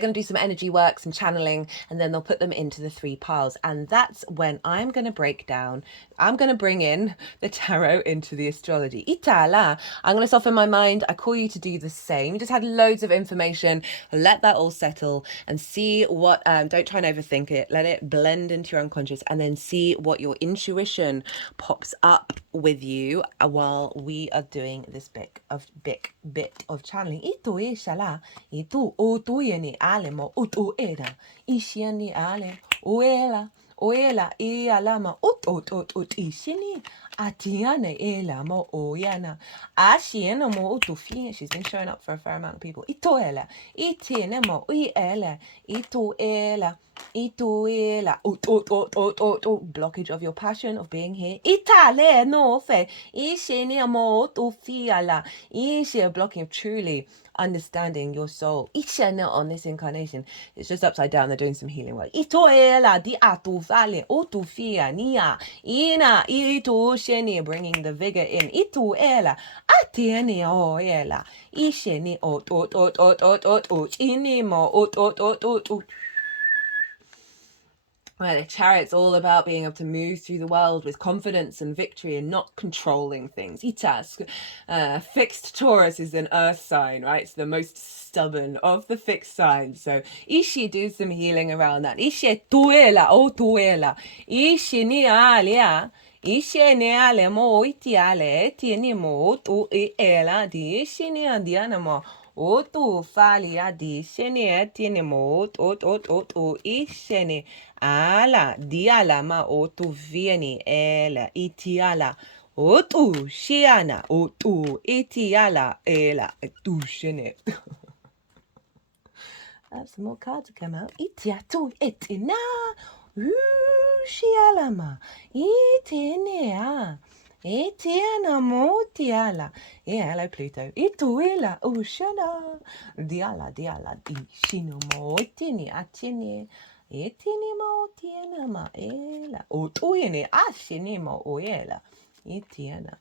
going to do some energy work, some channeling, and then they'll put them into the 3 piles. And that's when I'm going to break down. I'm going to bring in the tarot into the astrology. I'm going to soften my mind. I call you to do the same. You just had loads of information. Let that all settle and see what, don't try and overthink it. Let it blend into your unconscious, and then see what your intuition pops up with you while we are doing this bit of channeling. Oela e alama ishini atiane elamo oyana ashiena mo utufie. She's been showing up for a fair amount of people. Itoela itiene mo iela itoela blockage of your passion of being here. Itale no fe ishini mo utufiala ishi, a blocking of truly understanding your soul. Ishena on this incarnation, it's just upside down. They're doing some healing work. Itoela di atufale otufia nia ina itu sheni, bringing the vigor in. Ituela atiene oela isheni inimo. Well, the Chariot's all about being able to move through the world with confidence and victory and not controlling things. Fixed Taurus is an earth sign, right? It's the most stubborn of the fixed signs. So Ishi do some healing around that. Ishi tuela o tuela. Ishi ni alia. Ishene ale mo iti ale tieni mo tu e ela di ishene andiana mo o tu fali adi shene tieni mo o ishene ala di ala ma o tu vieni ela iti ala o tu shiana o tu iti ala ela tu shene. I have some more cards to come out. Itiatu etina. Shialama. Itinea. Etiana motiala. Hello, Pluto. Ituila. Ushana. Diala, diala. Ishino motini. Atini. Etini motiana ma ela. Otuini. Ashinimo oela. Itiana.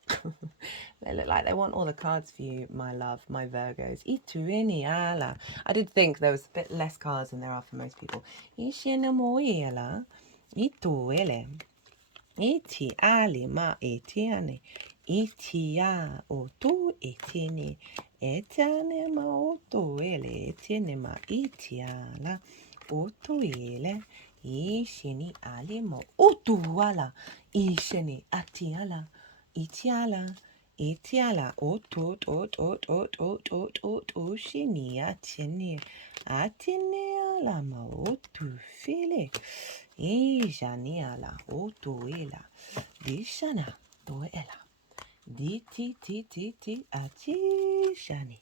They look like they want all the cards for you, my love, my Virgos. Ituini ala. I did think there was a bit less cards than there are for most people. Ishinamoela. Ituele. Iti ali ma etiane. Itia otu etini. Etiane ma otuele. Etiene ma itiala. Otuele. Ishini ali mo otuala. Ishini atiala. Itiala. Itiala otot shini atini ala ma otu file ijaniala otuela dishana toela di ti ati shani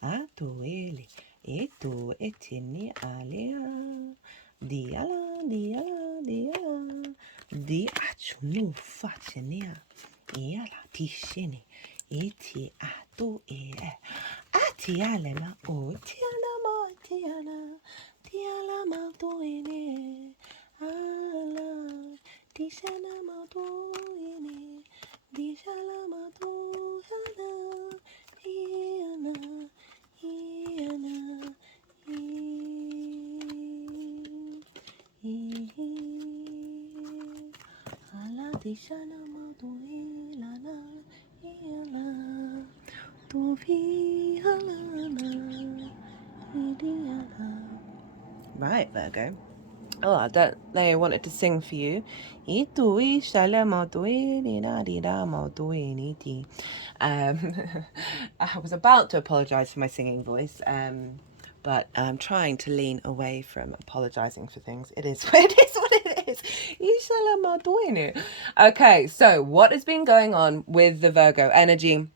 atuele etu etini alia diala di achunu fachenia iala tishini iti atu atiale ma o tiala ma tuene ala tishana ma tuene dishala ma tuana iana ala tishana ma tuelana iana Right, Virgo. Oh, I don't. They wanted to sing for you. I was about to apologize for my singing voice, but I'm trying to lean away from apologizing for things. It is what it is. Okay, so what has been going on with the Virgo energy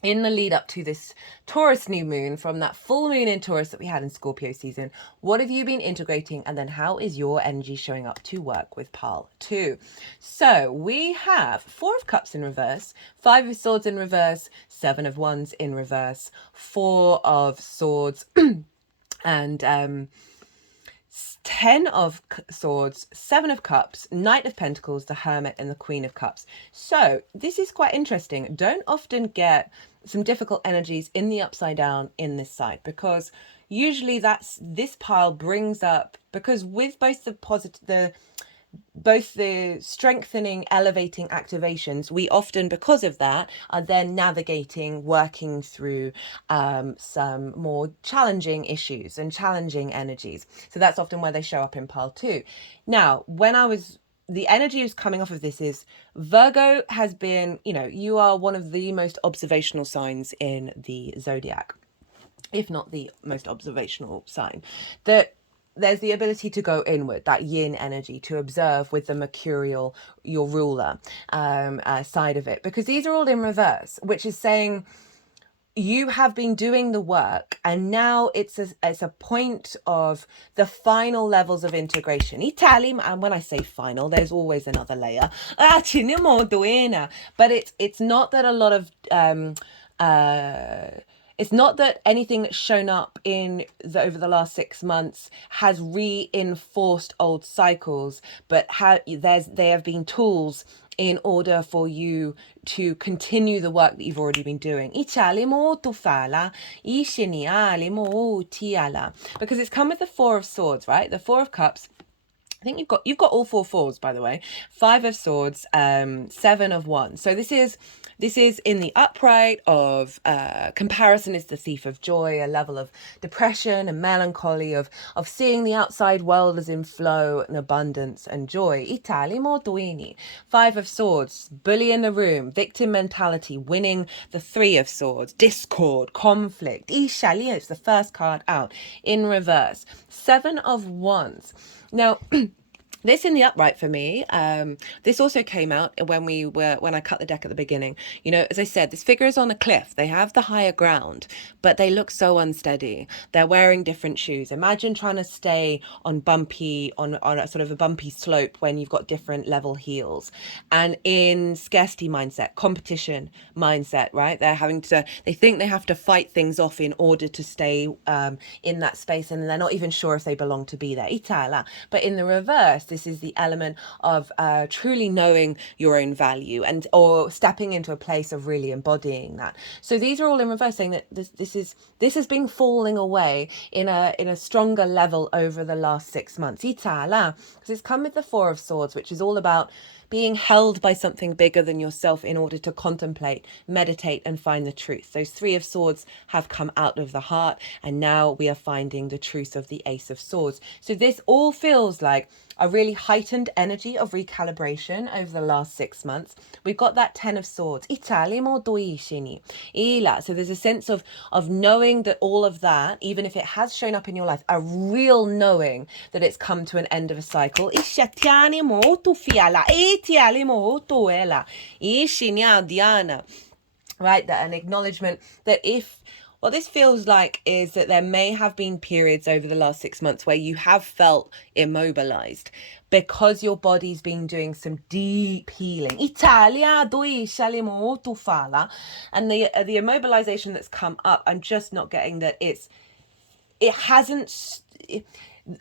in the lead up to this Taurus new moon, from that full moon in Taurus that we had in Scorpio season? What have you been integrating, and then how is your energy showing up to work with Pile 2? So we have 4 of Cups in reverse, 5 of Swords in reverse, 7 of Wands in reverse, 4 of Swords and 10 of Swords, 7 of Cups, Knight of Pentacles, the Hermit, and the Queen of Cups. So this is quite interesting. Don't often get some difficult energies in the upside down in this side, because usually this pile brings up, because with both the strengthening, elevating activations, we often, because of that, are then navigating, working through some more challenging issues and challenging energies. So that's often where they show up in pile 2. Now, the energy is coming off of this is Virgo has been, you are one of the most observational signs in the zodiac, if not the most observational sign. That there's the ability to go inward, that yin energy, to observe with the mercurial, your ruler, side of it, because these are all in reverse, which is saying you have been doing the work, and now it's a point of the final levels of integration. And when I say final, there's always another layer. But it's not that a lot of it's not that anything that's shown up over the last 6 months has reinforced old cycles, but they have been tools in order for you to continue the work that you've already been doing. Because it's come with the 4 of Swords, right? The 4 of Cups. I think you've got all 4 fours, by the way. 5 of Swords, 7 of Wands. So this is This is in the upright of comparison is the thief of joy, a level of depression and melancholy, of seeing the outside world as in flow and abundance and joy. Itali mo duini. Five of Swords, bully in the room, victim mentality, winning the Three of Swords, discord, conflict. Ishali, it's the first card out in reverse. Seven of Wands. Now, this in the upright for me, this also came out when I cut the deck at the beginning. You know, as I said, this figure is on a cliff. They have the higher ground, but they look so unsteady. They're wearing different shoes. Imagine trying to stay on a sort of a bumpy slope when you've got different level heels. And in scarcity mindset, competition mindset, right? They think they have to fight things off in order to stay in that space, and they're not even sure if they belong to be there. Itala. But in the reverse, this is the element of truly knowing your own value or stepping into a place of really embodying that. So these are all in reverse, saying that this has been falling away in a stronger level over the last 6 months. Itala, because it's come with the Four of Swords, which is all about being held by something bigger than yourself in order to contemplate, meditate, and find the truth. Those Three of Swords have come out of the heart, and now we are finding the truth of the Ace of Swords. So this all feels like a really heightened energy of recalibration over the last 6 months. We've got that Ten of Swords. So there's a sense of knowing that all of that, even if it has shown up in your life, a real knowing that it's come to an end of a cycle. Right, that an acknowledgement that what this feels like is that there may have been periods over the last 6 months where you have felt immobilized because your body's been doing some deep healing. And the immobilization that's come up, I'm just not getting that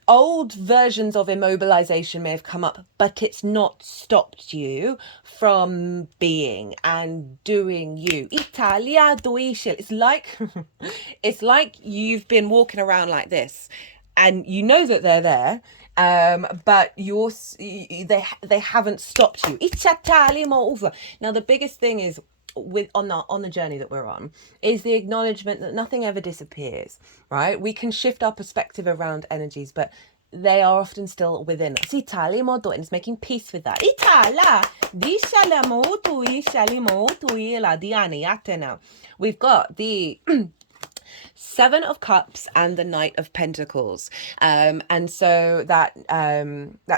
old versions of immobilization may have come up, but it's not stopped you from being and doing you. It's like it's like you've been walking around like this, and you know that they're there, but they haven't stopped you. Now the biggest thing is on the journey that we're on is the acknowledgement that nothing ever disappears, right? We can shift our perspective around energies, but they are often still within us. And it's making peace with that. We've got the Seven of Cups and the Knight of Pentacles, and so that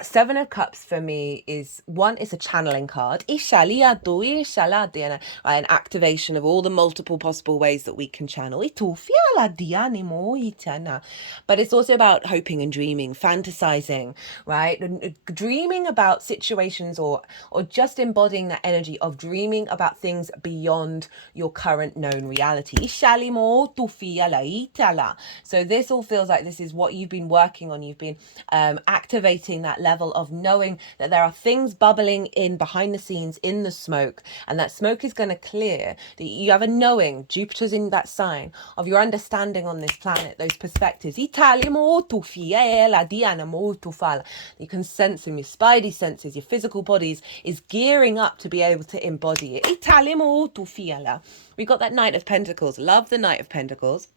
Seven of Cups for me is a channeling card, an activation of all the multiple possible ways that we can channel. But it's also about hoping and dreaming, fantasizing, right? And dreaming about situations or just embodying that energy of dreaming about things beyond your current known reality. So this all feels like this is what you've been working on. You've been activating that level of knowing that there are things bubbling in behind the scenes in the smoke, and that smoke is going to clear. You have a knowing, Jupiter's in that sign, of your understanding on this planet, those perspectives. You can sense them, your spidey senses, your physical bodies is gearing up to be able to embody it. We got that Knight of Pentacles. Love the Knight of Pentacles.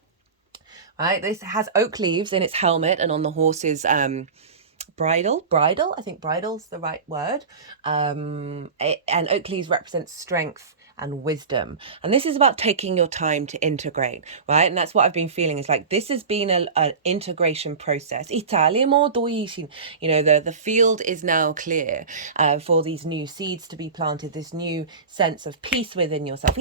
Right, this has oak leaves in its helmet and on the horse's bridle. I think bridle's the right word. And oak leaves represents strength and wisdom, and this is about taking your time to integrate, right? And that's what I've been feeling. It's like this has been an integration process. You know, the field is now clear for these new seeds to be planted, this new sense of peace within yourself.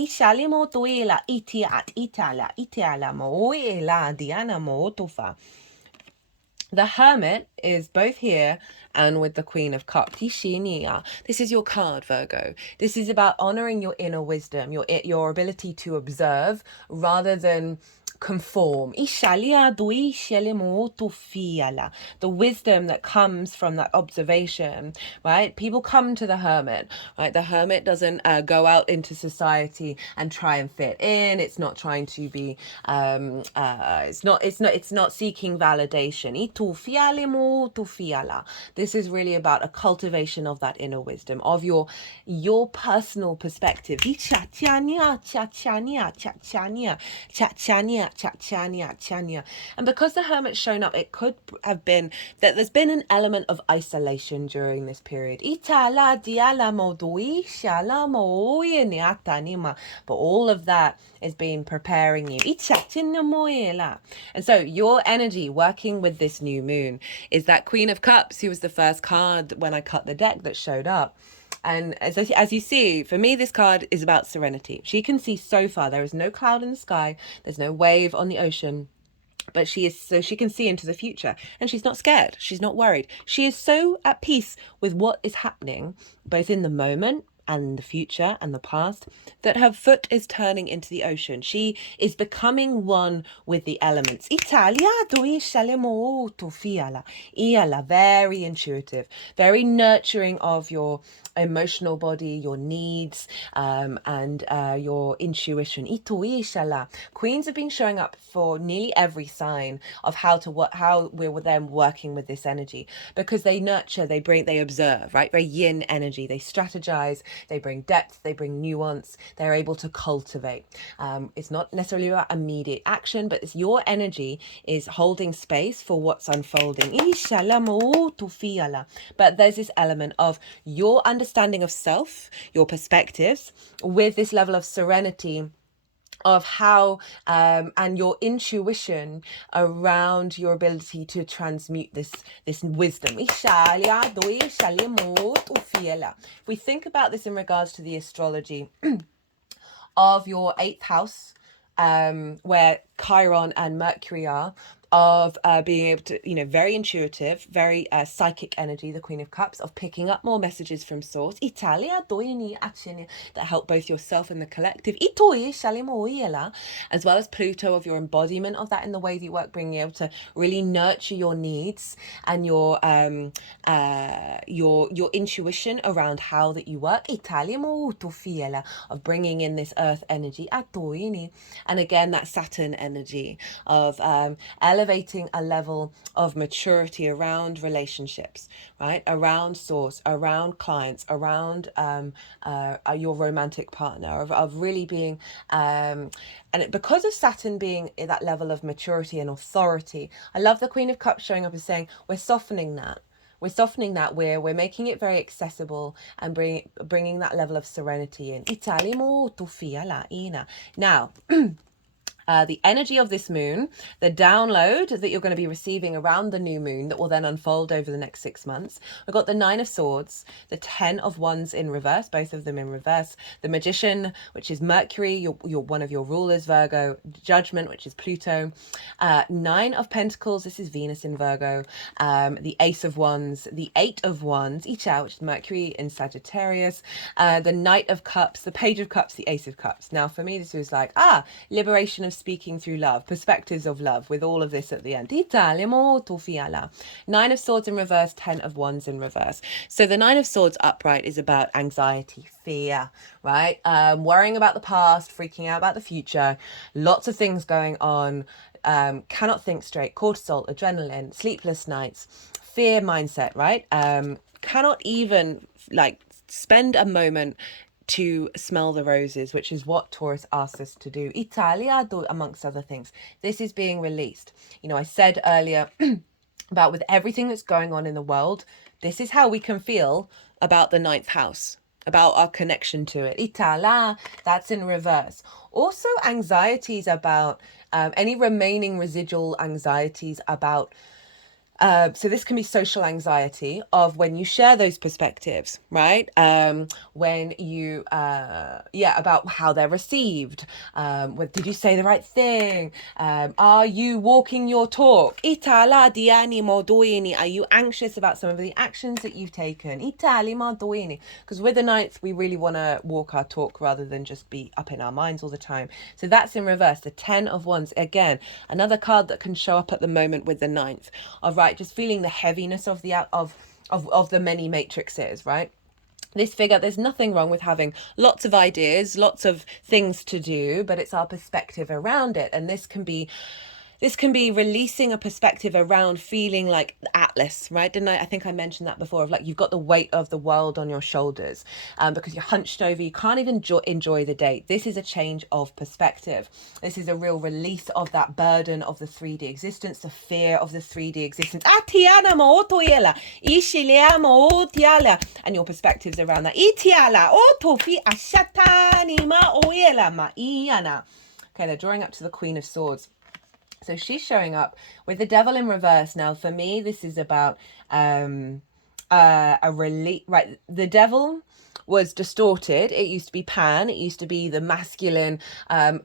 The Hermit is both here and with the Queen of Cups. This is your card, Virgo. This is about honoring your inner wisdom, your ability to observe rather than conform. The wisdom that comes from that observation, right? People come to the hermit, right? The hermit doesn't go out into society and try and fit in. It's not trying to be it's not seeking validation. This is really about a cultivation of that inner wisdom, of your personal perspective. And because the hermit's shown up, it could have been that there's been an element of isolation during this period. But all of that is being preparing you. And so your energy working with this new moon is that Queen of Cups, who was the first card when I cut the deck that showed up. And as you see, for me, this card is about serenity. She can see so far. There is no cloud in the sky. There's no wave on the ocean. But she can see into the future, and she's not scared. She's not worried. She is so at peace with what is happening, both in the moment and the future and the past, that her foot is turning into the ocean. She is becoming one with the elements. Very intuitive, very nurturing of your emotional body, your needs, and your intuition. Queens have been showing up for nearly every sign of how we're then working with this energy, because they nurture, they observe, right? Very yin energy. They strategize, they bring depth, they bring nuance, they're able to cultivate. It's not necessarily about immediate action, but it's your energy is holding space for what's unfolding. But there's this element of your understanding of self, your perspectives, with this level of serenity of how and your intuition around your ability to transmute this wisdom. If we think about this in regards to the astrology of your 8th house, where Chiron and Mercury are, of being able to, very intuitive, very psychic energy, the Queen of Cups, of picking up more messages from source, that help both yourself and the collective, as well as Pluto, of your embodiment of that in the way that you work, being able to really nurture your needs and your intuition around how that you work, of bringing in this earth energy, and again that Saturn energy of elevating a level of maturity around relationships, right? Around source, around clients, around your romantic partner, of really being, because of Saturn being at that level of maturity and authority, I love the Queen of Cups showing up as saying, we're softening that. We're making it very accessible and bringing that level of serenity in. Now, the energy of this moon, the download that you're going to be receiving around the new moon that will then unfold over the next 6 months. We've got the 9 of Swords, the 10 of Wands in reverse, both of them in reverse. The Magician, which is Mercury, your one of your rulers, Virgo. Judgment, which is Pluto. 9 of Pentacles, this is Venus in Virgo. The Ace of Wands, the 8 of Wands, which is Mercury in Sagittarius. The Knight of Cups, the Page of Cups, the Ace of Cups. Now, for me, this was like, liberation of speaking through love, perspectives of love, with all of this at the end. 9 of Swords in reverse, 10 of Wands in reverse. So the 9 of Swords upright is about anxiety, fear, right? Worrying about the past, freaking out about the future, lots of things going on, cannot think straight, cortisol, adrenaline, sleepless nights, fear mindset, right? Cannot even spend a moment to smell the roses, which is what Taurus asks us to do. Amongst other things. This is being released. I said earlier about with everything that's going on in the world, this is how we can feel about the 9th house, about our connection to it. That's in reverse. Also, anxieties about any remaining residual anxieties about So this can be social anxiety of when you share those perspectives, right? When you, about how they're received. Did you say the right thing? Are you walking your talk? Are you anxious about some of the actions that you've taken? Because with the ninth, we really want to walk our talk rather than just be up in our minds all the time. So that's in reverse. The 10 of Wands, again, another card that can show up at the moment with the ninth. Of right, just feeling the heaviness of the of the many matrices, right? This figure, there's nothing wrong with having lots of ideas, lots of things to do, but it's our perspective around it. And this can be releasing a perspective around feeling like Atlas, right? Didn't I think I mentioned that before, of like you've got the weight of the world on your shoulders, because you're hunched over, you can't even enjoy the day. This is a change of perspective. This is a real release of that burden of the 3D existence, the fear of the 3D existence. And your perspectives around that. Okay, they're drawing up to the Queen of Swords. So she's showing up with the Devil in reverse. Now, for me, this is about a release, right? The Devil was distorted. It used to be Pan. It used to be the masculine,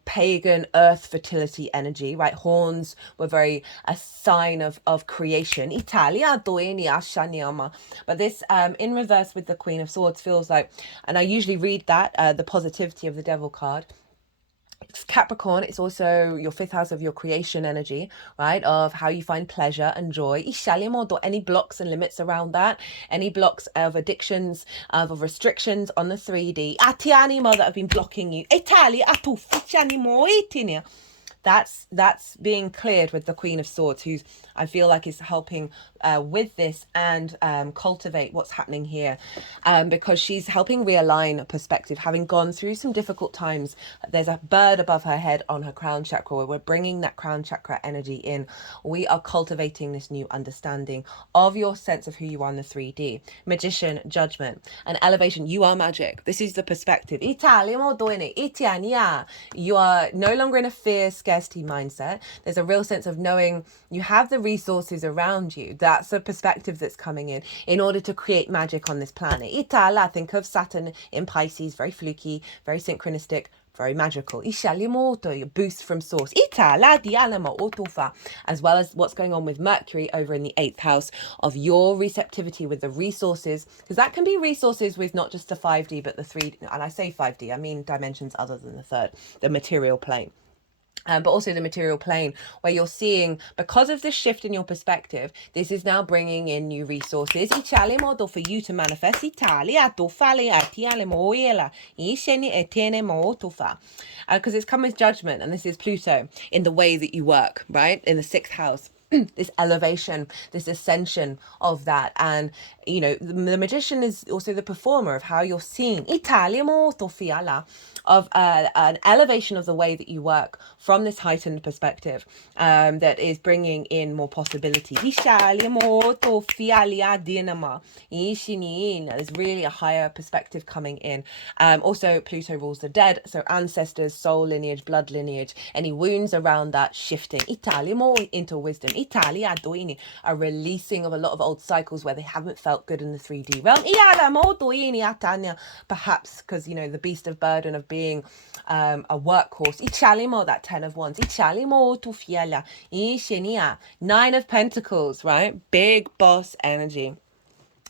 pagan earth fertility energy, right? Horns were very a sign of creation. But this in reverse with the Queen of Swords feels like, and I usually read that, the positivity of the Devil card. It's Capricorn, it's also your 5th house of your creation energy, right? Of how you find pleasure and joy. Any blocks and limits around that, any blocks of addictions, of restrictions on the 3D that have been blocking you. That's being cleared with the Queen of Swords, who's, I feel like, is helping with this and cultivate what's happening here, because she's helping realign a perspective, having gone through some difficult times. There's a bird above her head on her crown chakra, where we're bringing that crown chakra energy in. We are cultivating this new understanding of your sense of who you are in the 3D. Magician, judgment, and elevation. You are magic. This is the perspective. You are no longer in a fear, scarcity mindset. There's a real sense of knowing you have the resources around you. That's a perspective that's coming in order to create magic on this planet. Think of Saturn in Pisces, very fluky, very synchronistic, very magical. Your boost from source. As well as what's going on with Mercury over in the 8th house of your receptivity with the resources, because that can be resources with not just the 5D, but the 3D. And I say 5D, I mean dimensions other than the third, the material plane. But also the material plane, where you're seeing, because of this shift in your perspective, this is now bringing in new resources for you to manifest. Because it's come with judgment, and this is Pluto in the way that you work, right? In the 6th house. This elevation, this ascension of that. And the magician is also the performer of how you're seeing of an elevation of the way that you work from this heightened perspective, that is bringing in more possibility. There's really a higher perspective coming in. Also, Pluto rules the dead, so ancestors, soul lineage, blood lineage, any wounds around that shifting. Into wisdom. A releasing of a lot of old cycles where they haven't felt good in the 3D realm. Perhaps because, the beast of burden of being a workhorse. That 10 of Wands. 9 of Pentacles, right? Big boss energy.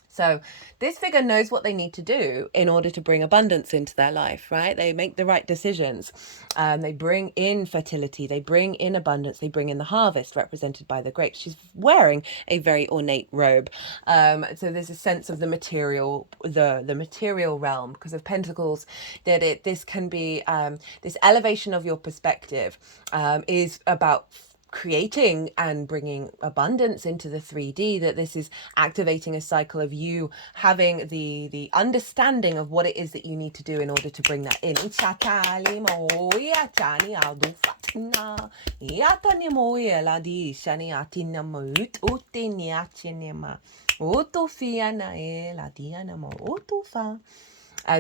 So this figure knows what they need to do in order to bring abundance into their life, right? They make the right decisions. They bring in fertility. They bring in abundance. They bring in the harvest, represented by the grapes. She's wearing a very ornate robe. So there's a sense of the material, the material realm, because of Pentacles, that this can be, this elevation of your perspective is about creating and bringing abundance into the 3D, that this is activating a cycle of you having the understanding of what it is that you need to do in order to bring that in.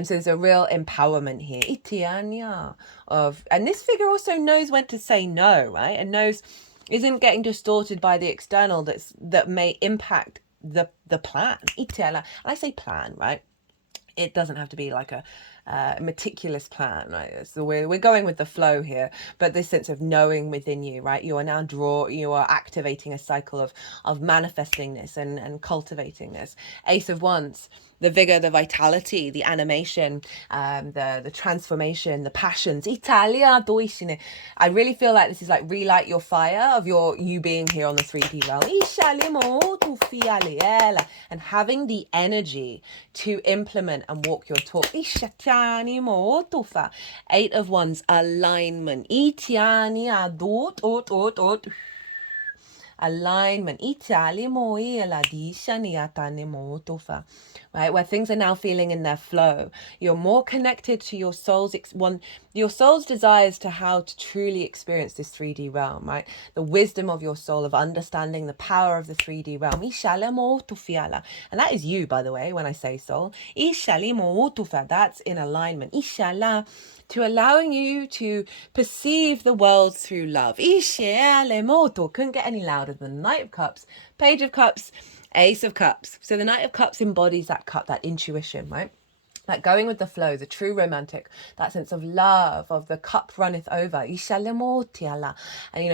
So there's a real empowerment here. And this figure also knows when to say no, right? And knows isn't getting distorted by the external that may impact the plan. And I say plan, right? It doesn't have to be like a meticulous plan, right? So we're going with the flow here, but this sense of knowing within you, right? You are activating a cycle of manifesting this and cultivating this. Ace of Wands, the vigor, the vitality, the animation, the transformation, the passions. Italia doisine. I really feel like this is like relight your fire of you being here on the 3D realm. And having the energy to implement and walk your talk. Eight of Wands, alignment. Alignment. Right, where things are now feeling in their flow. You're more connected to your your soul's desires to how to truly experience this 3D realm, right? The wisdom of your soul, of understanding the power of the 3D realm. And that is you, by the way, when I say soul. That's in alignment. To allowing you to perceive the world through love. Couldn't get any louder than the Knight of Cups, Page of Cups, Ace of Cups. So the Knight of Cups embodies that cup, that intuition, right? Like going with the flow, the true romantic, that sense of love, of the cup runneth over. And,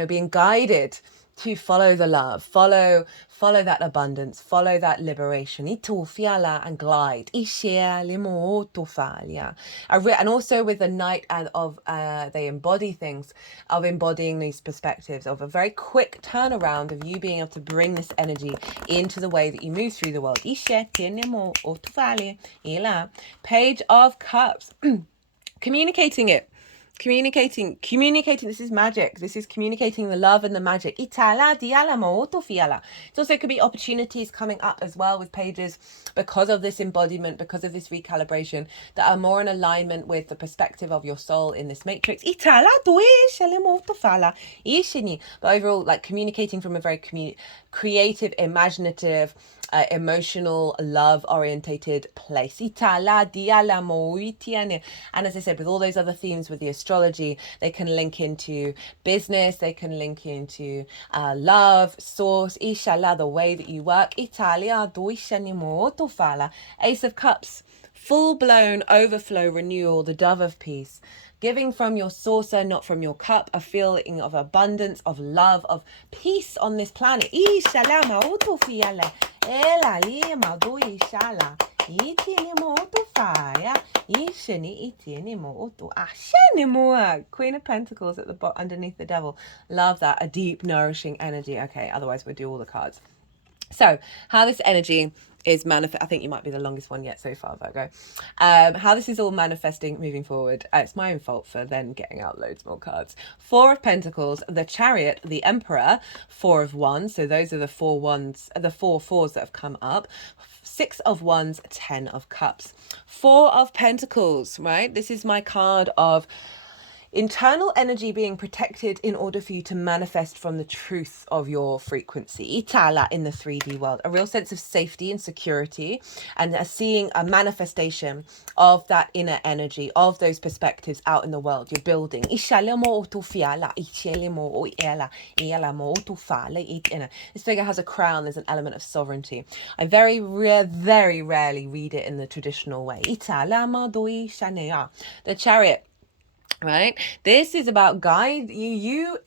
being guided to follow the love, follow that abundance, follow that liberation. And glide. And also with the Knight of they embody things, of embodying these perspectives, of a very quick turnaround of you being able to bring this energy into the way that you move through the world. Page of Cups. Communicating it. Communicating. This is magic. This is communicating the love and the magic. It also could be opportunities coming up as well with pages because of this embodiment, because of this recalibration, that are more in alignment with the perspective of your soul in this matrix. But overall, like communicating from a very creative, imaginative, emotional, love orientated place. And as I said, with all those other themes with the astrology, they can link into business, they can link into love, source, the way that you work. Ace of Cups, full blown overflow renewal, the dove of peace. Giving from your saucer, not from your cup, a feeling of abundance, of love, of peace on this planet. Queen of Pentacles at the bottom underneath the Devil. Love that. A deep, nourishing energy. Okay, otherwise we'll do all the cards. So how this energy is I think you might be the longest one yet so far, Virgo. How this is all manifesting moving forward. It's my own fault for then getting out loads more cards. Four of Pentacles, the Chariot, the Emperor, Four of Wands. So those are the four fours that have come up. Six of Wands, 10 of Cups. Four of Pentacles, right? This is my card of internal energy being protected in order for you to manifest from the truth of your frequency. Itala in the 3D world. A real sense of safety and security, and seeing a manifestation of that inner energy, of those perspectives out in the world. You're building. This figure has a crown. There's an element of sovereignty. I very rarely read it in the traditional way. The Chariot. Right, this is about guide you.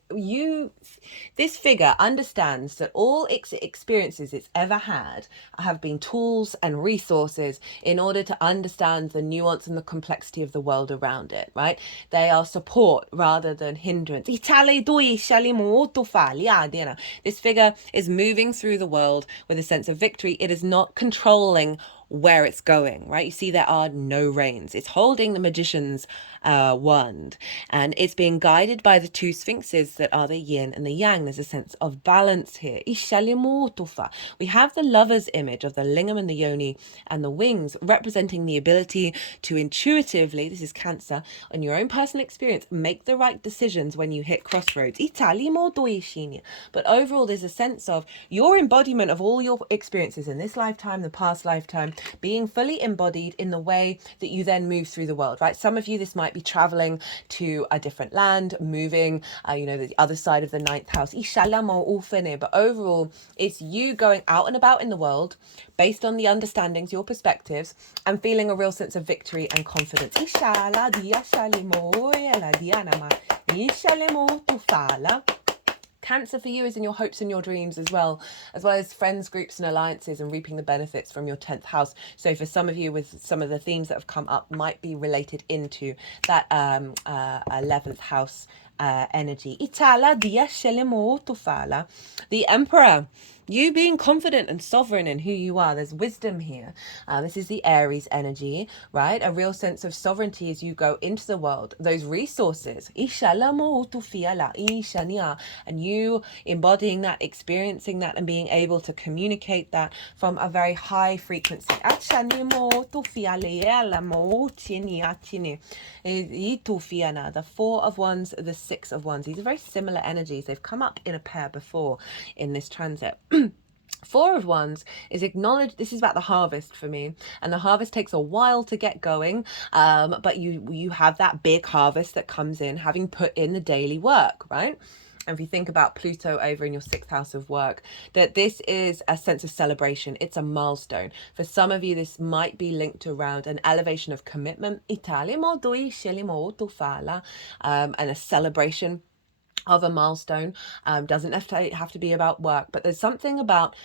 This figure understands that all experiences it's ever had have been tools and resources in order to understand the nuance and the complexity of the world around it. Right, they are support rather than hindrance. This figure is moving through the world with a sense of victory. It is not controlling where it's going, right? You see, there are no reins. It's holding the magician's wand, and it's being guided by the two sphinxes that are the yin and the yang. There's a sense of balance here. We have the lover's image of the lingam and the yoni and the wings, representing the ability to intuitively, this is Cancer, on your own personal experience, make the right decisions when you hit crossroads. But overall, there's a sense of your embodiment of all your experiences in this lifetime, the past lifetime, being fully embodied in the way that you then move through the world, right? Some of you, this might be traveling to a different land, moving, the other side of the ninth house. But overall, it's you going out and about in the world based on the understandings, your perspectives, and feeling a real sense of victory and confidence. Cancer for you is in your hopes and your dreams as well as friends, groups and alliances, and reaping the benefits from your 10th house. So for some of you, with some of the themes that have come up, might be related into that 11th house energy. The Emperor. You being confident and sovereign in who you are. There's wisdom here. This is the Aries energy, right? A real sense of sovereignty as you go into the world. Those resources. And you embodying that, experiencing that, and being able to communicate that from a very high frequency. The Four of Wands, the Six of Wands. These are very similar energies. They've come up in a pair before in this transit. Four of Wands is acknowledged. This is about the harvest for me, and the harvest takes a while to get going, but you have that big harvest that comes in having put in the daily work, right? And if you think about Pluto over in your 6th house of work, that this is a sense of celebration. It's a milestone. For some of you, this might be linked around an elevation of commitment, and a celebration of a milestone. Doesn't have to be about work, but there's something about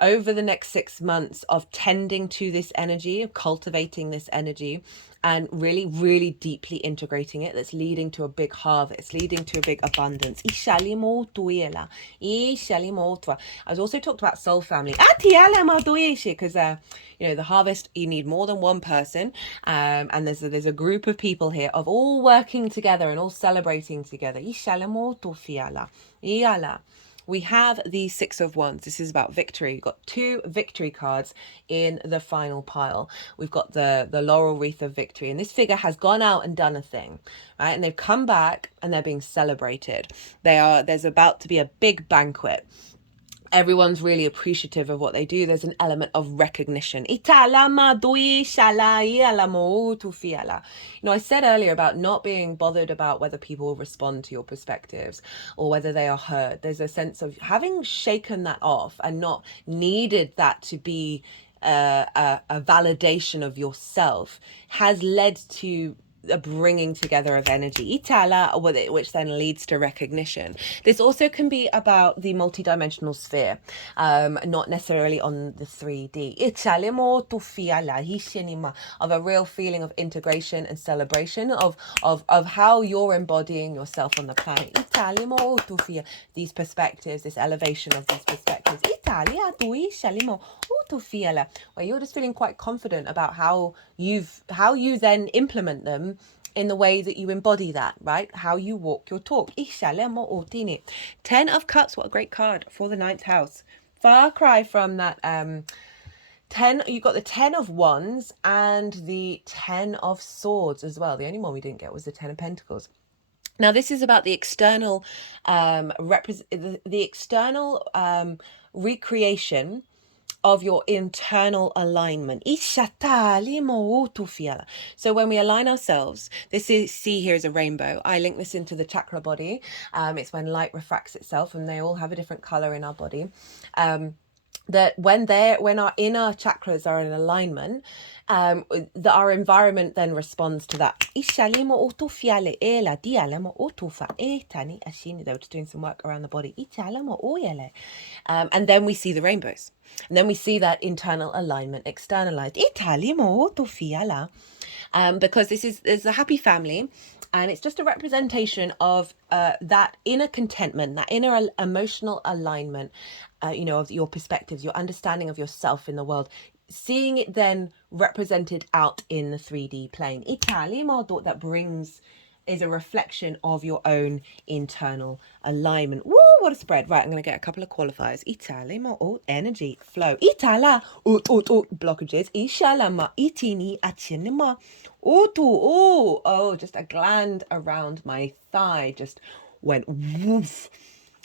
over the next 6 months of tending to this energy, of cultivating this energy, and really, really deeply integrating it, that's leading to a big harvest, leading to a big abundance. I was also talked about soul family. Because, the harvest, you need more than one person. And there's a group of people here of all working together and all celebrating together. We have the Six of Wands. This is about victory. We've got 2 victory cards in the final pile. We've got the laurel wreath of victory. And this figure has gone out and done a thing, right? And they've come back and they're being celebrated. There's about to be a big banquet. Everyone's really appreciative of what they do. There's an element of recognition. I said earlier about not being bothered about whether people respond to your perspectives or whether they are heard. There's a sense of having shaken that off and not needed that to be a validation of yourself has led to a bringing together of energy, which then leads to recognition. This also can be about the multidimensional sphere, not necessarily on the 3D. Of a real feeling of integration and celebration of how you're embodying yourself on the planet. These perspectives, this elevation of these perspectives. Where you're just feeling quite confident about how you then implement them in the way that you embody that, right? How you walk your talk. 10 of Cups, what a great card for the 9th house. Far cry from that 10, you've got the 10 of Wands and the 10 of Swords as well. The only one we didn't get was the 10 of Pentacles. Now, this is about the external recreation of your internal alignment. So when we align ourselves, see here is a rainbow. I link this into the chakra body. It's when light refracts itself, and they all have a different color in our body. That when our inner chakras are in alignment, that our environment then responds to that. They were just doing some work around the body. And then we see the rainbows. And then we see that internal alignment externalized. Because there's a happy family. And it's just a representation of that inner contentment, that inner emotional alignment, of your perspectives, your understanding of yourself in the world, seeing it then represented out in the 3D plane. That is a reflection of your own internal alignment. Woo, what a spread. Right, I'm going to get a couple of qualifiers. Energy, flow. Blockages. Just a gland around my thigh just went woof.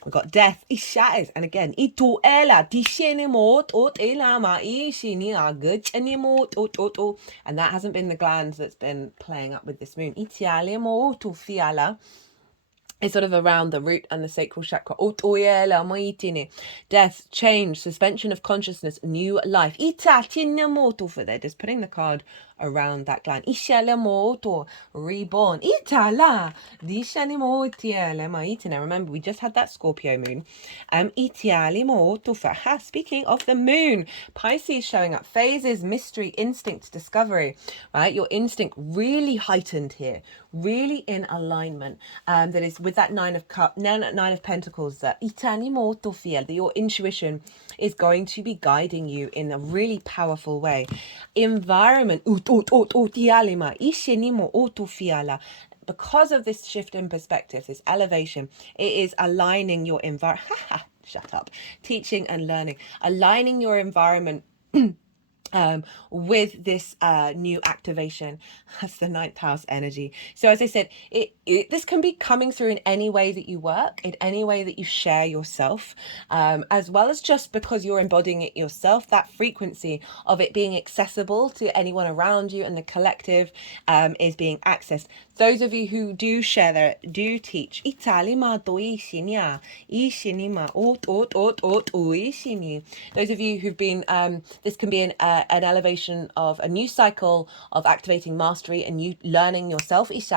We've got death. It shatters. And again, itu ela tishenimo tot elama ishini agachenimo tot. And that hasn't been the glands that's been playing up with this moon. Itialemo to fiala. It's sort of around the root and the sacral chakra. Death, change, suspension of consciousness, new life. They're just putting the card around that gland. Reborn. Remember, we just had that Scorpio moon. Speaking of the moon, Pisces showing up. Phases, mystery, instinct, discovery. Right? Your instinct really heightened here. Really in alignment. That is with that nine of pentacles, that your intuition is going to be guiding you in a really powerful way. Environment, because of this shift in perspective, this elevation, it is aligning your environment. Shut up. Teaching and learning, aligning your environment with this new activation. That's the 9th house energy. So as I said, this can be coming through in any way that you work, in any way that you share yourself, as well as just because you're embodying it yourself. That frequency of it being accessible to anyone around you and the collective is being accessed. Those of you who do share do teach. Those of you who've been, this can be an elevation of a new cycle of activating mastery and you learning yourself, as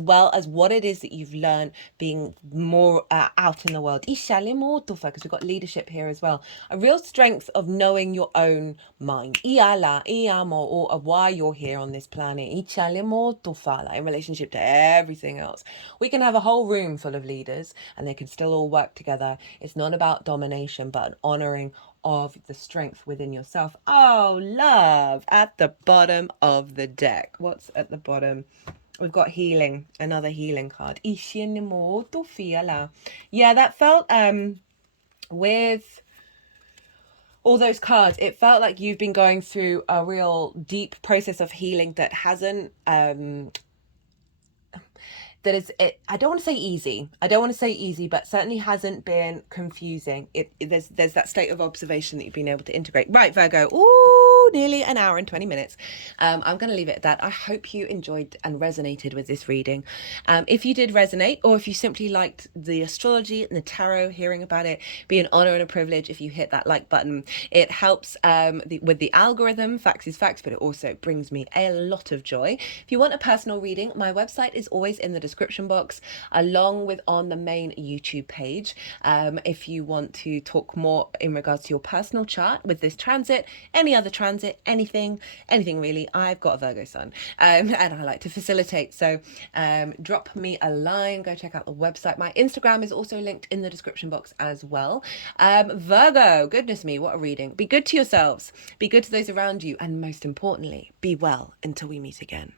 well as what it is that you've learned being more out in the world, because we've got leadership here as well. A real strength of knowing your own mind, or of why you're here on this planet, in relationship to everything else. We can have a whole room full of leaders and they can still all work together. It's not about domination, but an honoring of the strength within yourself. Oh, love at the bottom of the deck. What's at the bottom? We've got healing, another healing card. Yeah, that felt with all those cards, it felt like you've been going through a real deep process of healing that hasn't I don't want to say easy. But certainly hasn't been confusing. There's that state of observation that you've been able to integrate. Right, Virgo. Ooh, nearly an hour and 20 minutes. I'm going to leave it at that. I hope you enjoyed and resonated with this reading. If you did resonate, or if you simply liked the astrology and the tarot, hearing about it, be an honor and a privilege if you hit that like button. It helps with the algorithm. Facts is facts, but it also brings me a lot of joy. If you want a personal reading, my website is always in the description box, along with on the main YouTube page. If you want to talk more in regards to your personal chart with this transit, any other transit, anything really, I've got a Virgo sun, and I like to facilitate. So drop me a line, go check out the website. My Instagram is also linked in the description box as well. Virgo, goodness me, what a reading. Be good to yourselves, be good to those around you, and most importantly, be well until we meet again.